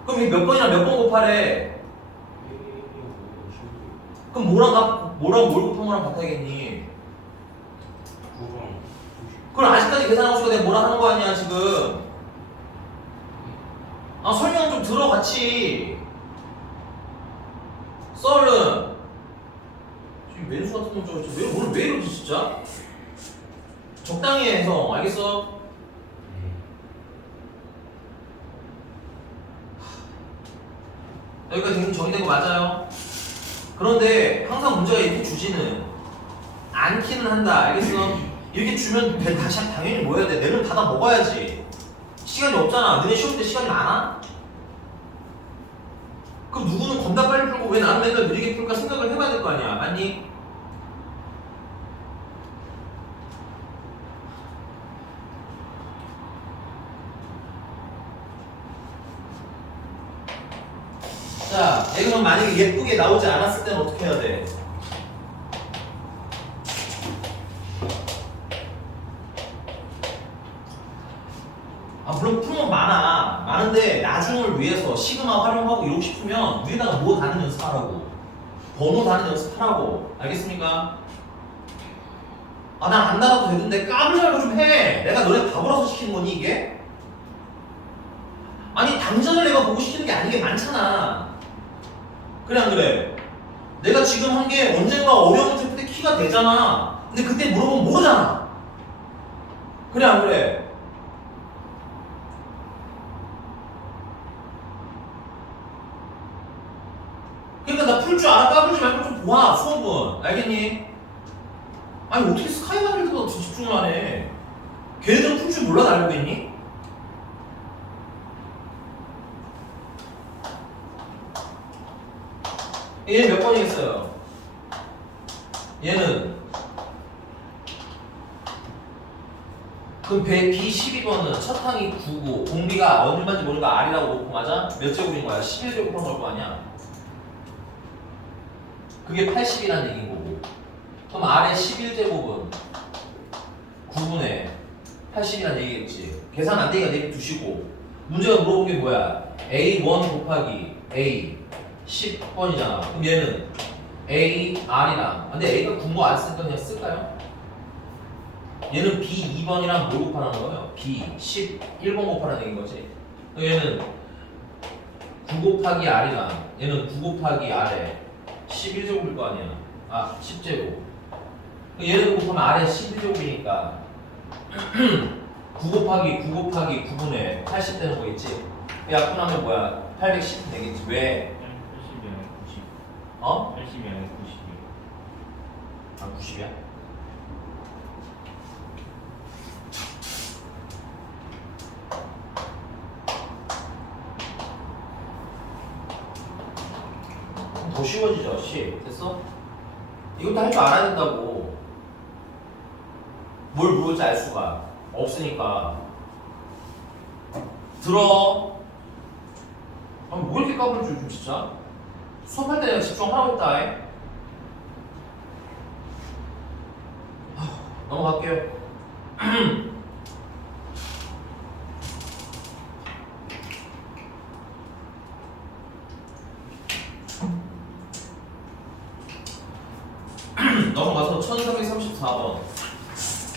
그럼 이게 몇 번이나 몇 번 곱하래? 그럼 뭐랑 뭘 곱한 거랑 같아야겠니? 9번. 그걸 아직까지 계산하고 있으니까 내가 뭐라 하는 거 아니야 지금. 아 설명 좀 들어 같이. 썰은 지금 왼수 같은 놈 저거 진짜 오늘 왜 이러지 진짜? 적당히 해 혜성 알겠어? 여기까지 정리된 거 맞아요? 그런데 항상 문제가 이렇게 주지는 않기는 한다. 알겠어? 이렇게 주면 다시 당연히 뭐 해야 돼? 내일은 닫아 먹어야지. 시간이 없잖아. 너네 시험 때 시간이 많아? 그럼 누구는 겁나 빨리 풀고 왜 나는 맨날 느리게 풀까 생각을 해봐야 될 거 아니야. 맞니? 자, 그럼 만약에 예쁘게 나오지 않았을 때는 어떻게 해야 돼? 아 물론 풀면 많은데 나중을 위해서 시그마 활용하고 이러고 싶으면 위에다가 뭐 다는 연습하라고. 번호 다는 연습하라고. 알겠습니까? 아 난 안 달아도 되는데 까불자고 좀 해. 내가 너네 바보라서 시키는 거니 이게? 아니 당장을 내가 보고 시키는 게 아닌 게 많잖아. 그래 안 그래? 내가 지금 한 게 언젠가 어려운 문제 풀 때 키가 되잖아. 근데 그때 물어보면 모르잖아. 그래 안 그래? 그러니까 나 풀 줄 알아. 까불지 말고 좀 봐 수업은. 알겠니? 아니 어떻게 스카이마들보다 집중을 안 해? 걔네들은 풀 줄 몰라 알고 있니? 얘는 몇 번이겠어요? 얘는 그럼 B12번은 첫 항이 9고 공비가 얼마인지 모르니까 R이라고 놓고 맞아? 몇 제곱인 거야? 11제곱한 걸 거 아니야? 그게 80이라는 얘기인 거고 그럼 R의 11제곱은 9분의 80이라는 얘기겠지 계산 안 되니까 내비두시고 문제가 물어본 게 뭐야? A1 곱하기 A 10번이잖아 그럼 얘는 A, R이랑 근데 A가 9모 안 쓰니까 그냥 쓸까요? 얘는 B2번이랑 뭘 곱하는 거예요? B11번 곱하는 얘기인 거지 얘는 9 곱하기 R이랑 얘는 9 곱하기 R에 11제곱일 거 아니야 아 10제곱 얘를 곱하면 R에 11제곱이니까 9 곱하기 9 곱하기 9분의 80 되는 거겠지 약분하면 뭐야? 810 되겠지 왜? 80이랑 90. 어? 80이랑 90. 아 90이야? 더 쉬워지죠? 10 됐어? 이것도 할 줄 알아야 된다고 뭘 물을지 알 수가 없으니까 들어 아니 뭐 이렇게 까불지 요즘 진짜 수업할 때 내가 집중하라고 했다 넘어갈게요 넘어가서 1334번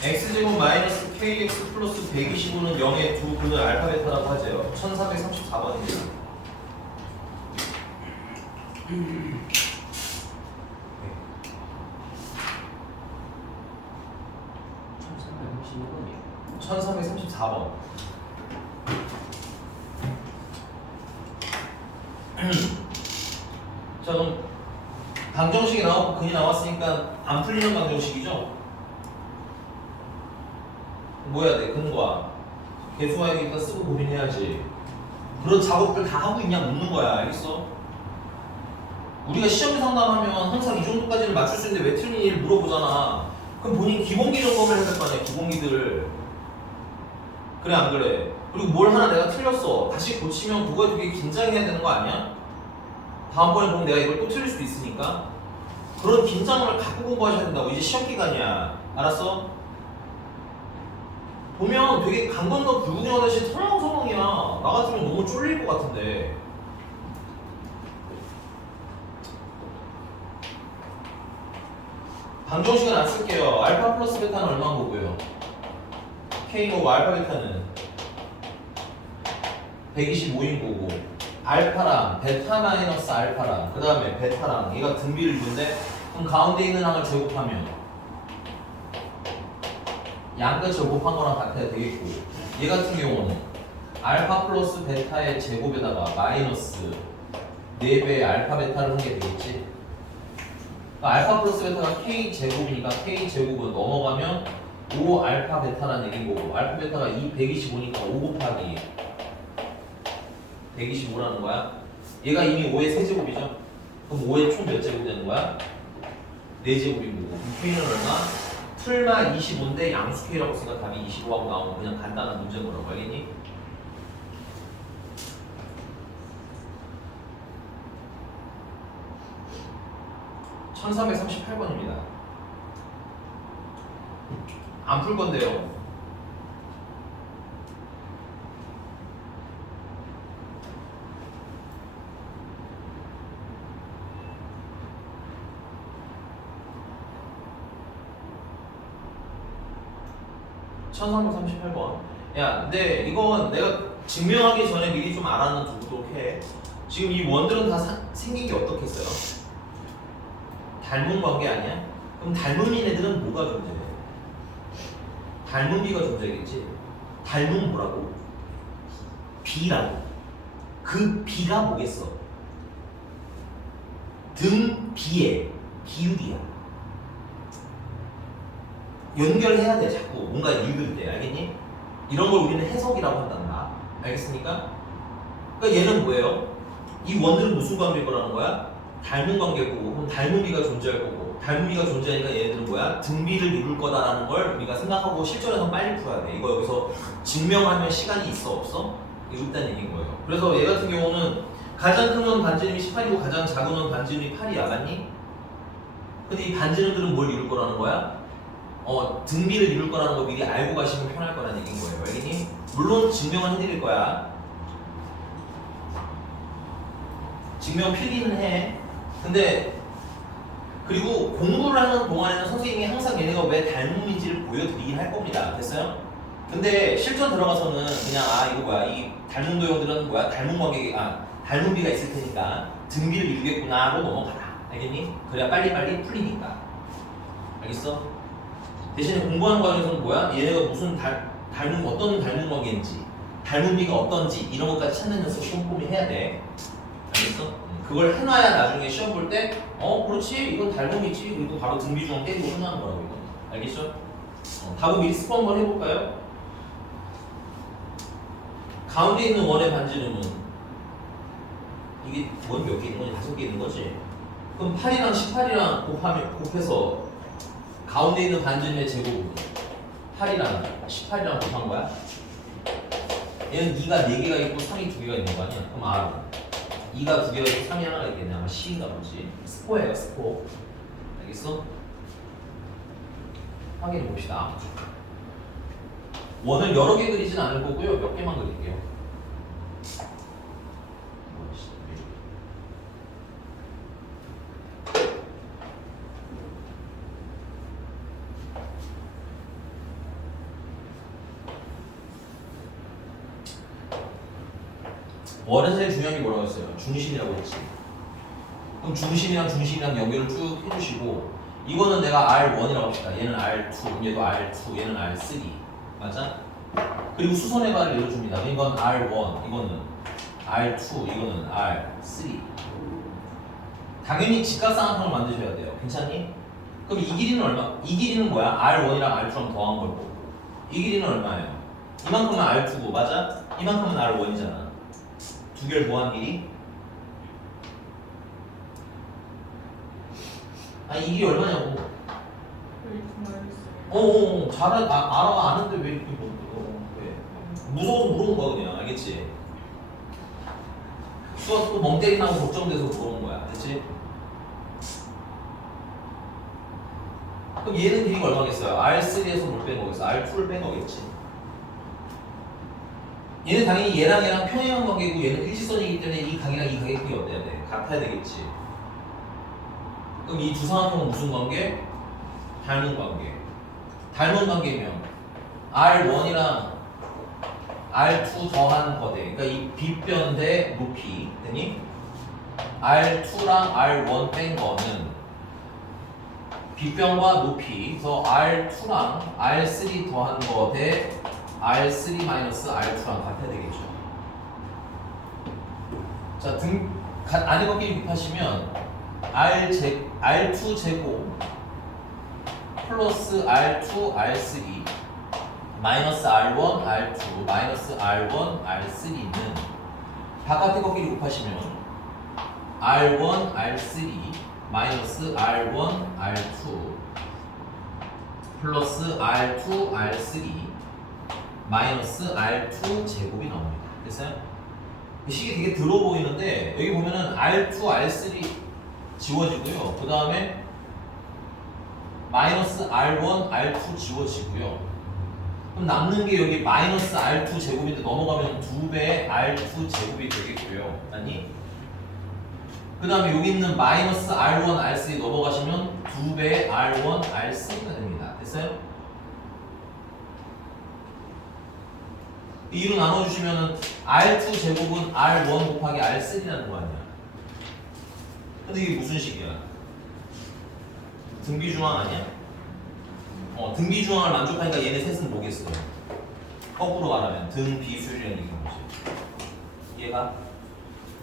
x제곱 마이너스 kx 플러스 125는 0의 두 근을 알파 베타라고 하죠 1334번입니다 1334번 자 그럼 방정식이 나오고 근이 나왔으니까 안 풀리는 방정식이죠? 뭐 해야 돼? 근과 개수화에 일단 쓰고 고민해야지 그런 작업들 다 하고 있냐 묻는 거야 알겠어? 우리가 시험 상담하면 항상 이 정도까지는 맞출 수 있는데 왜 틀리니 물어보잖아 그럼 본인 기본기 점검을 해야 될 거 아니야 기본기들 그래 안 그래? 그리고 뭘 하나 내가 틀렸어 다시 고치면 그거에 되게 긴장해야 되는 거 아니야? 다음번에 보면 내가 이걸 또 틀릴 수도 있으니까 그런 긴장을 갖고 공부하셔야 된다고 이제 시험 기간이야 알았어? 보면 되게 강건너 불구경하듯이 설렁설렁이야 나 같으면 너무 쫄릴 것 같은데 방정식은 안 쓸게요 알파 플러스 베타는 얼마인 거고요 K고 알파 베타는 125인 거고 알파랑 베타 마이너스 알파랑 그 다음에 베타랑 얘가 등비를 주는데 그럼 가운데 있는 항을 제곱하면 양끝 제곱한 거랑 같아야 되겠고 얘 같은 경우는 알파 플러스 베타의 제곱에다가 마이너스 4배의 알파 베타를 한 게 되겠지 그러니까 알파 플러스 베타가 K 제곱이니까 K 제곱은 넘어가면 5 알파 베타라는 얘기인 거고 알파 베타가 125니까 5 곱하기 125라는 거야 얘가 이미 5의 세제곱이죠 그럼 5의 총 몇 제곱이 되는 거야? 4제곱인 거고 그럼 K는 얼마? 풀마 25인데 양수 K라고 쓰니까 답이 25하고 나오면 그냥 간단한 문제인 거라고 알겠니? (1338번입니다) 안 풀 건데요. (1338번) 야, 근데 이건 내가 증명하기 전에 미리 좀 알아두도록 해. 지금 이 원들은 다 생긴 게 어떻겠어요? 닮은 관계 아니야? 그럼 닮은인 애들은 뭐가 존재해? 닮은 비가 존재겠지. 닮은 뭐라고? 비라고. 그 비가 뭐겠어? 등 비의 기울이야. 연결해야 돼 자꾸 뭔가 읽을 때 알겠니? 이런 걸 우리는 해석이라고 한단다. 알겠습니까? 그러니까 얘는 뭐예요? 이 원들은 무슨 관계일 거라는 거야? 닮은 관계고 그럼 닮은비가 존재할 거고 닮은비가 존재하니까 얘네들은 뭐야? 등비를 이룰 거다라는 걸 우리가 생각하고 실전에서 빨리 풀어야 돼. 이거 여기서 증명하면 시간이 있어 없어? 이거 일단 얘기인 거예요. 그래서 얘 같은 경우는 가장 큰 원 반지름이 18이고 가장 작은 원 반지름이 8이야. 맞니? 근데 이 반지름들은 뭘 이룰 거라는 거야? 등비를 이룰 거라는 거 미리 알고 가시면 편할 거라는 얘기인 거예요. 알겠니? 물론 증명은 해드릴 거야. 증명 필기는 해. 근데 그리고 공부를 하는 동안에는 선생님이 항상 얘네가 왜 닮음인지를 보여드리긴 할 겁니다. 됐어요? 근데 실전 들어가서는 그냥 이거 뭐야 이 닮은 도형들은 뭐야 닮은 관계 닮은비가 있을 테니까 등비를 이루겠구나로 넘어가라. 알겠니? 그래야 빨리빨리 풀리니까. 알겠어? 대신에 공부하는 과정에서는 뭐야 얘네가 무슨 어떤 닮은 관계인지 닮은비가 어떤지 이런 것까지 찾는 연습 꼼꼼히 해야 돼. 알겠어? 그걸 해놔야 나중에 시험 볼 때 그렇지 이건 닮음이지 그리고 바로 등비중앙 때리고 끝나는 거라고 이건. 알겠죠? 답을 미리 스포 한번 해볼까요? 가운데 있는 원의 반지름은 이게 원 몇 개 있는 거지? 5개 있는 거지? 그럼 8이랑 18이랑 곱해서 가운데 있는 반지름의 제곱은 8이랑 18이랑 곱한 거야? 얘는 2가 4개가 있고 3이 2개가 있는 거 아니야? 그럼 알아. 2가 2개가 있고 3이 하나가 있겠네. 아마 C인가 보지. 스포예요, 스포. 알겠어? 확인해 봅시다. 원을 여러 개 그리진 않을 거고요. 몇 개만 그릴게요. 원은 제일 중요한 게 뭐라고 했어요? 중심이라고 했지. 그럼 중심이랑 연결을 쭉 해주시고 이거는 내가 R1이라고 합시다. 얘는 R2, 얘도 R2, 얘는 R3 맞아? 그리고 수선의 발을 열어줍니다. 이건 R1, 이거는 R2, 이거는 R3 당연히 직각삼각형을 만드셔야 돼요. 괜찮니? 그럼 이 길이는 얼마? 이 길이는 뭐야? R1이랑 R2랑 더한 거고 이 길이는 얼마예요? 이만큼은 R2고 맞아? 이만큼은 R1이잖아. 두 개를 더한 길이? 이 길이 얼마냐고. 알아 아는데 왜 이렇게 왜? 무서워서 물어본 거야 그냥. 알겠지? 수학 또 멍 때리나고 걱정돼서 물어본 거야. 됐지? 그럼 얘는 길이가 얼마겠어요? R3에서 뭘 뺀 거겠어? R2를 뺀 거겠지? 얘는 당연히 얘랑 평행한 관계고 얘는 일직선이기 때문에 이 각이랑 이 각의 크기 어때야 돼? 같아야 되겠지. 그럼 이 두 삼각형은 무슨 관계? 닮은 관계. 닮은 관계면 R1이랑 R2 더한 거대. 그러니까 이 빗변 대 높이 되니? R2랑 R1 뺀 거는 빗변과 높이에서 R2랑 R3 더한 거 대 R3-R2랑 같아야 되겠죠. 자, 안에 걷기 곱하시면 R2 제곱 플러스 R2, R3 마이너스 R1, R2 마이너스 R1, R3는 바깥에 걷기 곱하시면 R1, R3 마이너스 R1, R2 플러스 R2, R3 마이너스 R2 제곱이 나옵니다. 됐어요? 식이 되게 더러 보이는데 여기 보면은 R2, R3 지워지고요. 그 다음에 마이너스 R1, R2 지워지고요. 그럼 남는 게 여기 마이너스 R2 제곱인데 넘어가면 2배 R2 제곱이 되겠고요. 아니? 그 다음에 여기 있는 마이너스 R1, R3 넘어가시면 2배 R1, R3가 됩니다. 됐어요? 2로 나눠주시면은 R2 제곱은 R1 곱하기 R3라는 거 아니야. 근데 이게 무슨 식이야? 등비중앙 아니야? 등비중앙을 만족하니까 얘네 셋은 뭐겠어? 거꾸로 말하면 등비수열이라는 얘기인 거지. 이해가?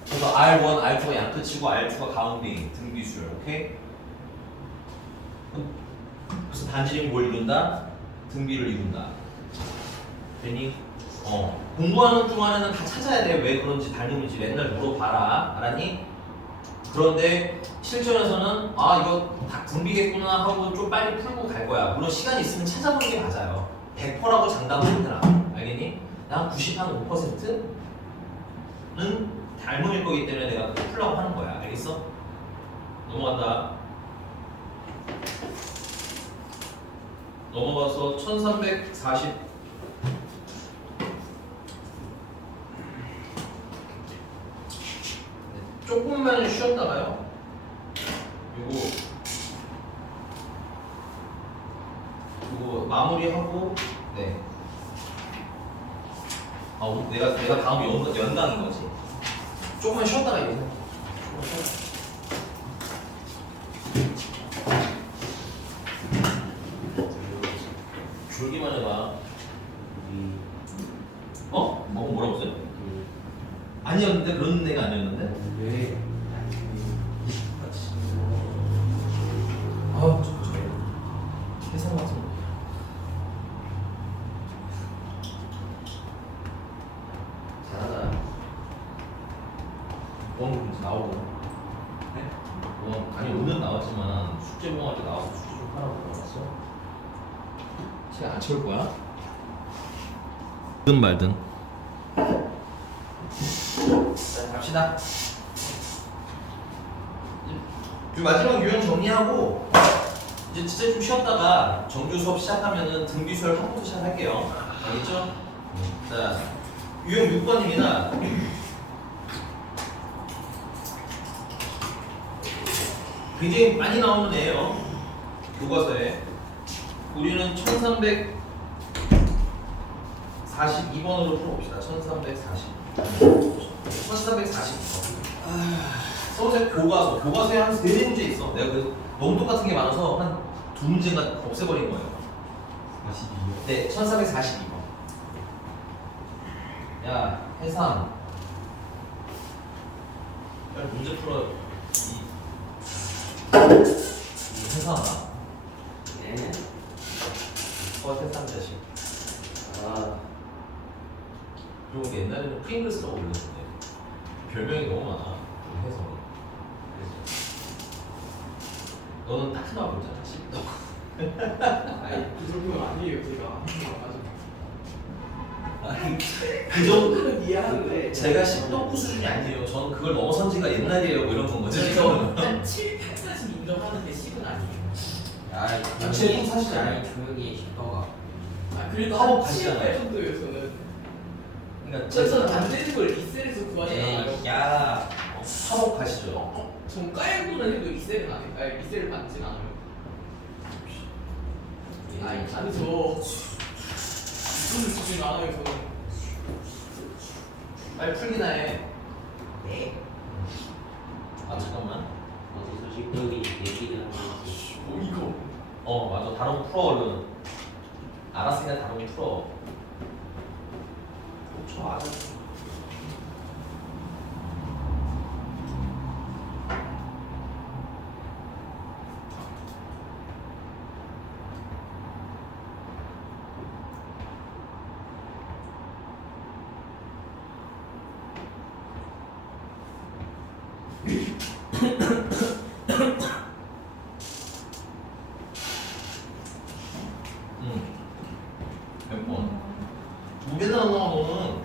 그래서 R1, R2가 양끝이고 R2가 가운데인 등비수열. 오케이? 그래서 반지름이 뭘 이룬다? 등비를 이룬다. 되니? 공부하는 동안에는 다 찾아야 돼. 왜 그런지 닮음인지 맨날 물어봐라. 알았니? 그런데 실전에서는 아 이거 다 굴비겠구나 하고 좀 빨리 풀고 갈 거야. 물론 시간이 있으면 찾아보는 게 맞아요. 100%라고 장담을 힘들어. 알겠니? 난 95%는 닮음일 거기 때문에 내가 또 풀라고 하는 거야. 알겠어? 넘어간다. 넘어가서 1340 조금만 쉬었다가요. 요거 마무리하고 네. 내가 다음 연강인 거지. 조금만 쉬었다가 이거. 졸기만 해봐. 뭐라고 했어요? 아니었는데 그런 애가 아니었는데? 왜? 아, 저 해상 같은 거. 잘하자. 보험 나오고. 네? 보험 아니 오늘 나왔지만 숙제 보험할 때 나와서 숙제 좀 하라고 나왔어. 시간 안 채울 거야? 든 말든. 자, 갑시다. 마지막 유형 정리하고 이제 진짜 좀 쉬었다가 정규 수업 시작하면은 등비 수열 1부터 시작할게요. 알겠죠? 자, 유형 6번입니다. 굉장히 많이 나오는 애예요. 교과서에. 우리는 1342번으로 풀어봅시다. 1340. 서울대 교과서에 한 3문제 있어. 내가 그래서 너무 똑같은 게 많아서 한 2문제가 없애버린 거예요. 42요? 네, 1442번. 야, 해상. 빨리 문제 풀어. 이 해상아. 네. 해상 자식. 그리고 옛날에는 프링글스라고 불렀는데 별명이 너무 많아. 우리 해성이. 너는 딱 하나 보잖아. 씹덕. 아니 그 정도는 아니에요 제가 아니 그 정도 이해하는데 제가 씹덕후 수준이 아니에요. 저는 그걸 넘어선 지가 옛날이에요. 뭐 이런 건 거죠 지금. 한 7, 840 인정하는데 10은 아니에요. 아이, 지금 사실 아니 조용히 싶어가. 아 그래도 하고 한 가시잖아요. 7, 8 정도예요 저는. 그러니까 저는 안 되는 걸 리셀에서 구하잖아요. 에이, 야. 사복 가시죠. 전 깔고는 해도 리셀은 안 해요. 아니 리셀을 받진 않아요. 아니 다르죠. 무슨 수준이 많아요 저는. 빨리 풀기나 해. 네. 아 잠깐만. 어디서 식덕이 얘기를 하고 뭐 이거. 맞아. 다른 거 풀어 얼른. 알았으니까 다른 거 풀어. 저 맞아. 몇 번? 두 개나 나와 너는.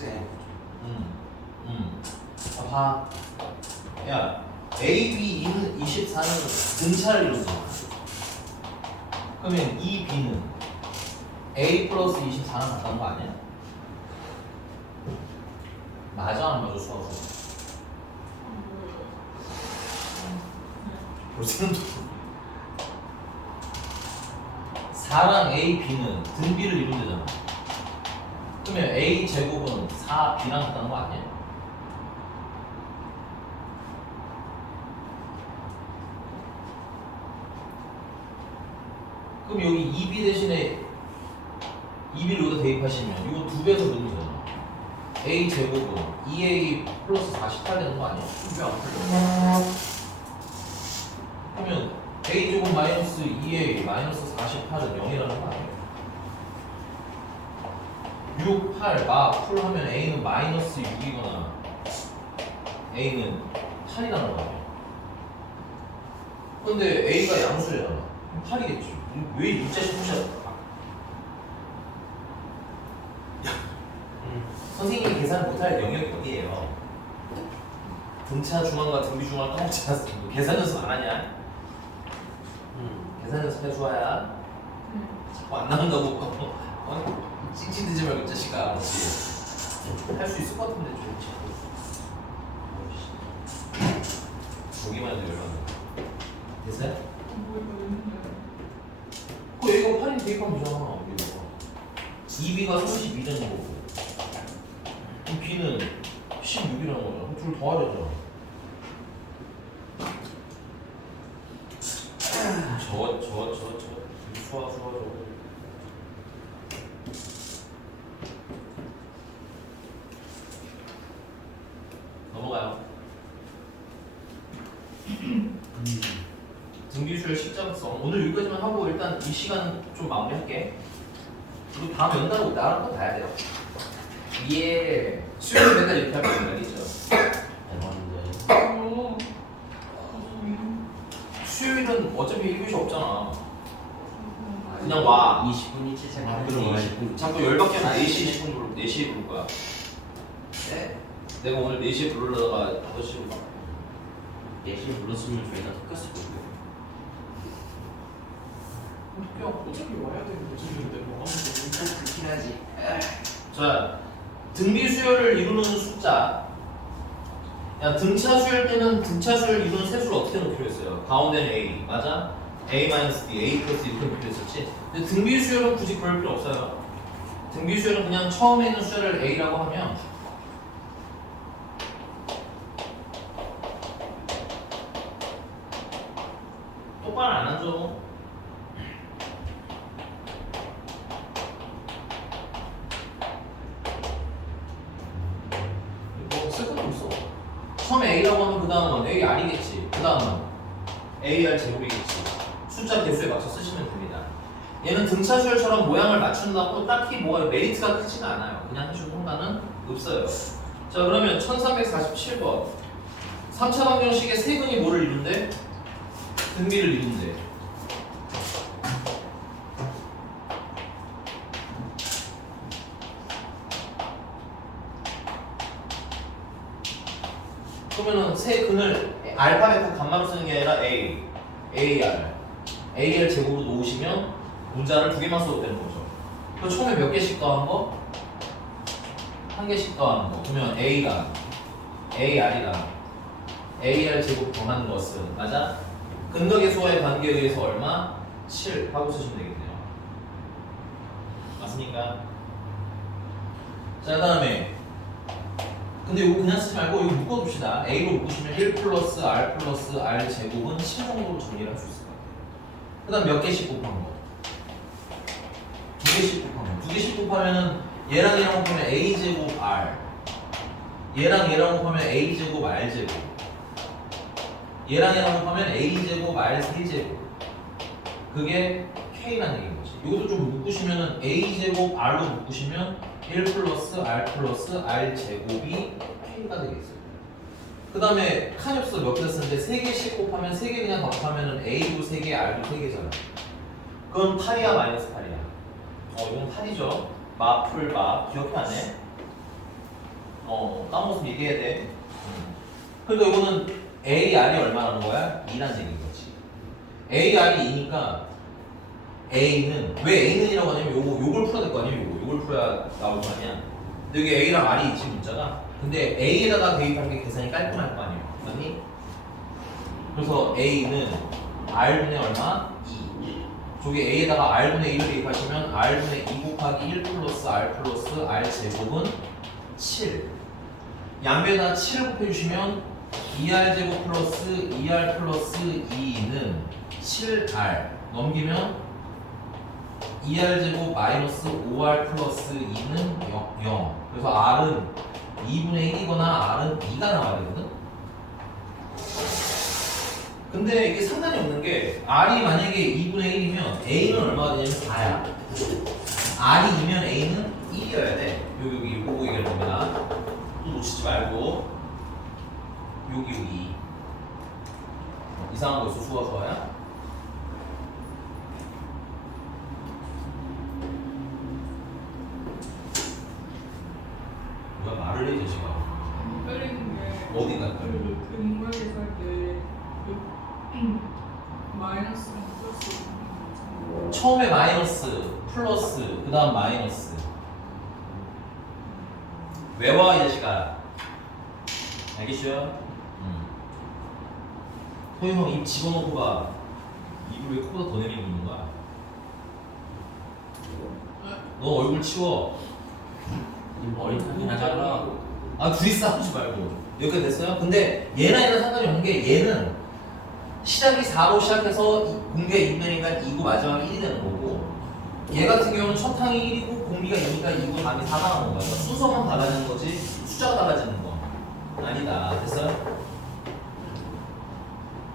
네. 봐. 야, A, B, 24는 등차를 이루잖아. 그러면 이 B는 A 플러스 24는 같다는 거 아니야? 맞아 안 맞아 수학은? 벌써는 4랑 A, B는 등비를 이루면 되잖아. 그러면 A 제곱은 4, B랑 같다는 거 아니야? 그럼 여기 2B 대신에 2B를 여기다 대입하시면 이거 2배에서 넣으면 되잖아. A 제곱은 2A 플러스 48 되는 거 아니야? 왜안 풀려? 그러면 A 제곱 마이너스 2A 마이너스 48은 0이라는 거 아니에요? 6, 8, 풀 하면 A는 마이너스 6이거나 A는 8이라는 거 아니야. 근데 A가 양수잖아. 8이겠지. 왜 6자씩 푸셨다? 선생님이 계산 못할 영역이 어디예요? 등차 중앙과 등비 중앙을 까먹지 않았어. 계산 연습 안 하냐? 계산 연습 해줘야 자꾸 안 나온다고 찡찡대지 말고 이 자식아. 할 수 있을 것 같은데 좀 자꾸 보기만 해도 열받네. 됐어요? 뭐 이거 있는데. 그 A가 8인 대입하면 되잖아. 2B가 32된 거고 B는 16이라는 거잖아. 둘 더하려잖아. 수아 저거 넘어가요. 등비수열 십자극성 오늘 여기까지만 하고 일단 이 시간 좀 마무리할게. 그리고 다음 연달아 나랑 또 봐야 돼요. 이게 수요일 맨날 이렇게 하면 알겠죠? 어. 수요일은 어차피 1교시 없잖아. 그냥 와. 20분 일찍 아, 시작하는 그럼 20분. 자꾸 열받게 하면 4시 4시에 부를 거야. 네? 내가 오늘 4시에 부르려다가 5시로 가. 4시에 불렀으면 저희가 섞였을 거고요. 그냥 어차피 와야 되는데 지금인데 뭐 아무도 그렇긴 하지. 자, 등비 수열을 이루는 숫자. 야, 등차 수열 때는 등차 수열 이루는 세수를 어떻게 놓기로 했어요? 가운데는 A, 맞아? A-B, A 플러스 이렇게 놓기로 했었지? 근데 등비 수열은 굳이 그럴 필요 없어요. 등비 수열은 그냥 처음에 있는 숫자를 A라고 하면 똑바로 안 하죠. 뭐 쓸것도 없어. 처음에 A라고 하면 그 다음은 AR이겠지. 그 다음은 AR 제곱이겠지. 숫자 개수에 맞춰 쓰시면 됩니다. 얘는 등차 수열처럼 모양을 맞춘다고 딱히 뭐가 메리트가 크지가 않아요. 그냥 해주는 상관은 없어요. 자, 그러면 1347번 3차 방정식의 세근이 뭐를 이룬대? 등비를 이룬대. 그러면은 세 근을 알파, 베타, 감마로 쓰는 게 아니라 A, AR, AR 제곱으로 놓으시면 문자를 두 개만 써도 되는 거죠. 그 처음에 몇 개씩 더한 거? 한 개씩 더한 거. 그러면 A가 AR이랑 AR 제곱 더한 것은 맞아? 근덕의수와의 관계에 의해서 얼마? 7 하고 쓰시면 되겠네요. 맞습니까? 자, 그 다음에 근데 이거 그냥 쓰지 말고 이거 묶어둡시다. A로 묶으시면 1 플러스 R 플러스 R 제곱은 7 정도로 정리를 할 수 있을 것 같아요. 그 다음 몇 개씩 곱한 거? 2개씩 곱한 거. 2개씩 곱하면은 얘랑 얘랑 곱하면 A 제곱 R, 얘랑 얘랑 곱하면 A 제곱 R 제곱, 얘랑 얘랑 곱하면 A 제곱 R 세제곱. 그게 K라는 얘기인 거지. 이것도 좀 묶으시면은 A 제곱 R로 묶으시면 1 플러스 R 플러스 R 제곱이 K가 되겠어요. 그 다음에 칸이 없어 몇 개 쓰는데 3개씩 곱하면 3개 그냥 곱하면 A도 3개, R도 3개잖아. 그건 8이야 마이너스 8이야. 이건 8이죠. 마풀마 기억해 안 해? 까먹었으면 얘기해야 돼. 그러니까 이거는 AR이 얼마라는 거야? 2라는 얘기인 거지. AR이 2니까 A는 왜 A는이라고 하냐면 요걸 풀어야 될 거 아니에요? 요걸 풀어야 나올 거 아니야? 근데 여기 A랑 R이 있지 문자가. 근데 A에다가 대입할 게 계산이 깔끔할 거 아니에요? 맞니? 그래서 A는 R분의 얼마? 2. 저기 A에다가 R분의 2를 대입하시면 R분의 2 곱하기 1 플러스 R 플러스 R 제곱은 7. 양변에다 7을 곱해주시면 2R 제곱 플러스 2R 플러스 2는 7R 넘기면 2R 제곱 마이너스 5R 플러스 2는 0. 그래서 R은 2분의 1이거나 R은 2가 나와야 되거든? 근데 이게 상관이 없는 게 R이 만약에 2분의 1이면 A는 얼마가 되냐면 4야. R이 2면 A는 1이어야 돼. 여기 보고 얘기할 겁니다. 또 놓치지 말고. 여기. 이상한 거 있어, 수가 좋아요? 뭐야, 말을 해, 제시가. 헷갈리는 게 어디가? 그 근무하게 살때 마이너스랑 플러스 처음에 마이너스, 플러스, 그 다음 마이너스. 외워, 이 자식아. 알겠죠? 소희형 입 집어넣고 봐. 입을 왜 코보다 더 내밀고 있는 거야? 너 얼굴 치워. 머리 탁이 나잖아. 아, 둘이 싸우지 말고. 여기까지 됐어요? 근데 얘랑 상관이 없는 게 얘는 시작이 4로 시작해서 공기가 2면이니까 2고 마지막에 1이 되는 거고, 얘 같은 경우는 첫 항이 1이고 공기가 2니까 2고 다음이 4가 나오는 거야. 그러니까 순서만 달라지는 거지 숫자가 달라지는 거 아니다. 됐어요?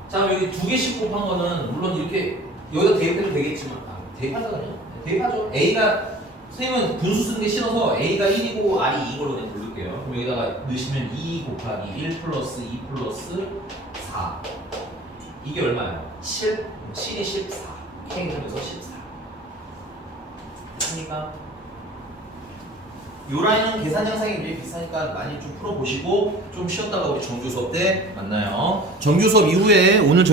자, 여기 2개씩 곱한 거는 물론 이렇게 여기다 대입해도 되겠지만, 대입하자 그냥. 대입하죠. A가 선생님은 분수 쓰는 게 싫어서 A가 1이고 R이 2인 걸로 그냥 부를게요. 그럼 여기다가 넣으시면 2 곱하기 1 플러스 2 플러스 4. 이게 얼마예요? 7? 7이 14. K에서 14. 됐습니까? 요 라인은 계산 양상이 굉장히 비슷하니까 많이 좀 풀어보시고 좀 쉬었다가 우리 정규 수업 때 만나요. 정규 수업 이후에 오늘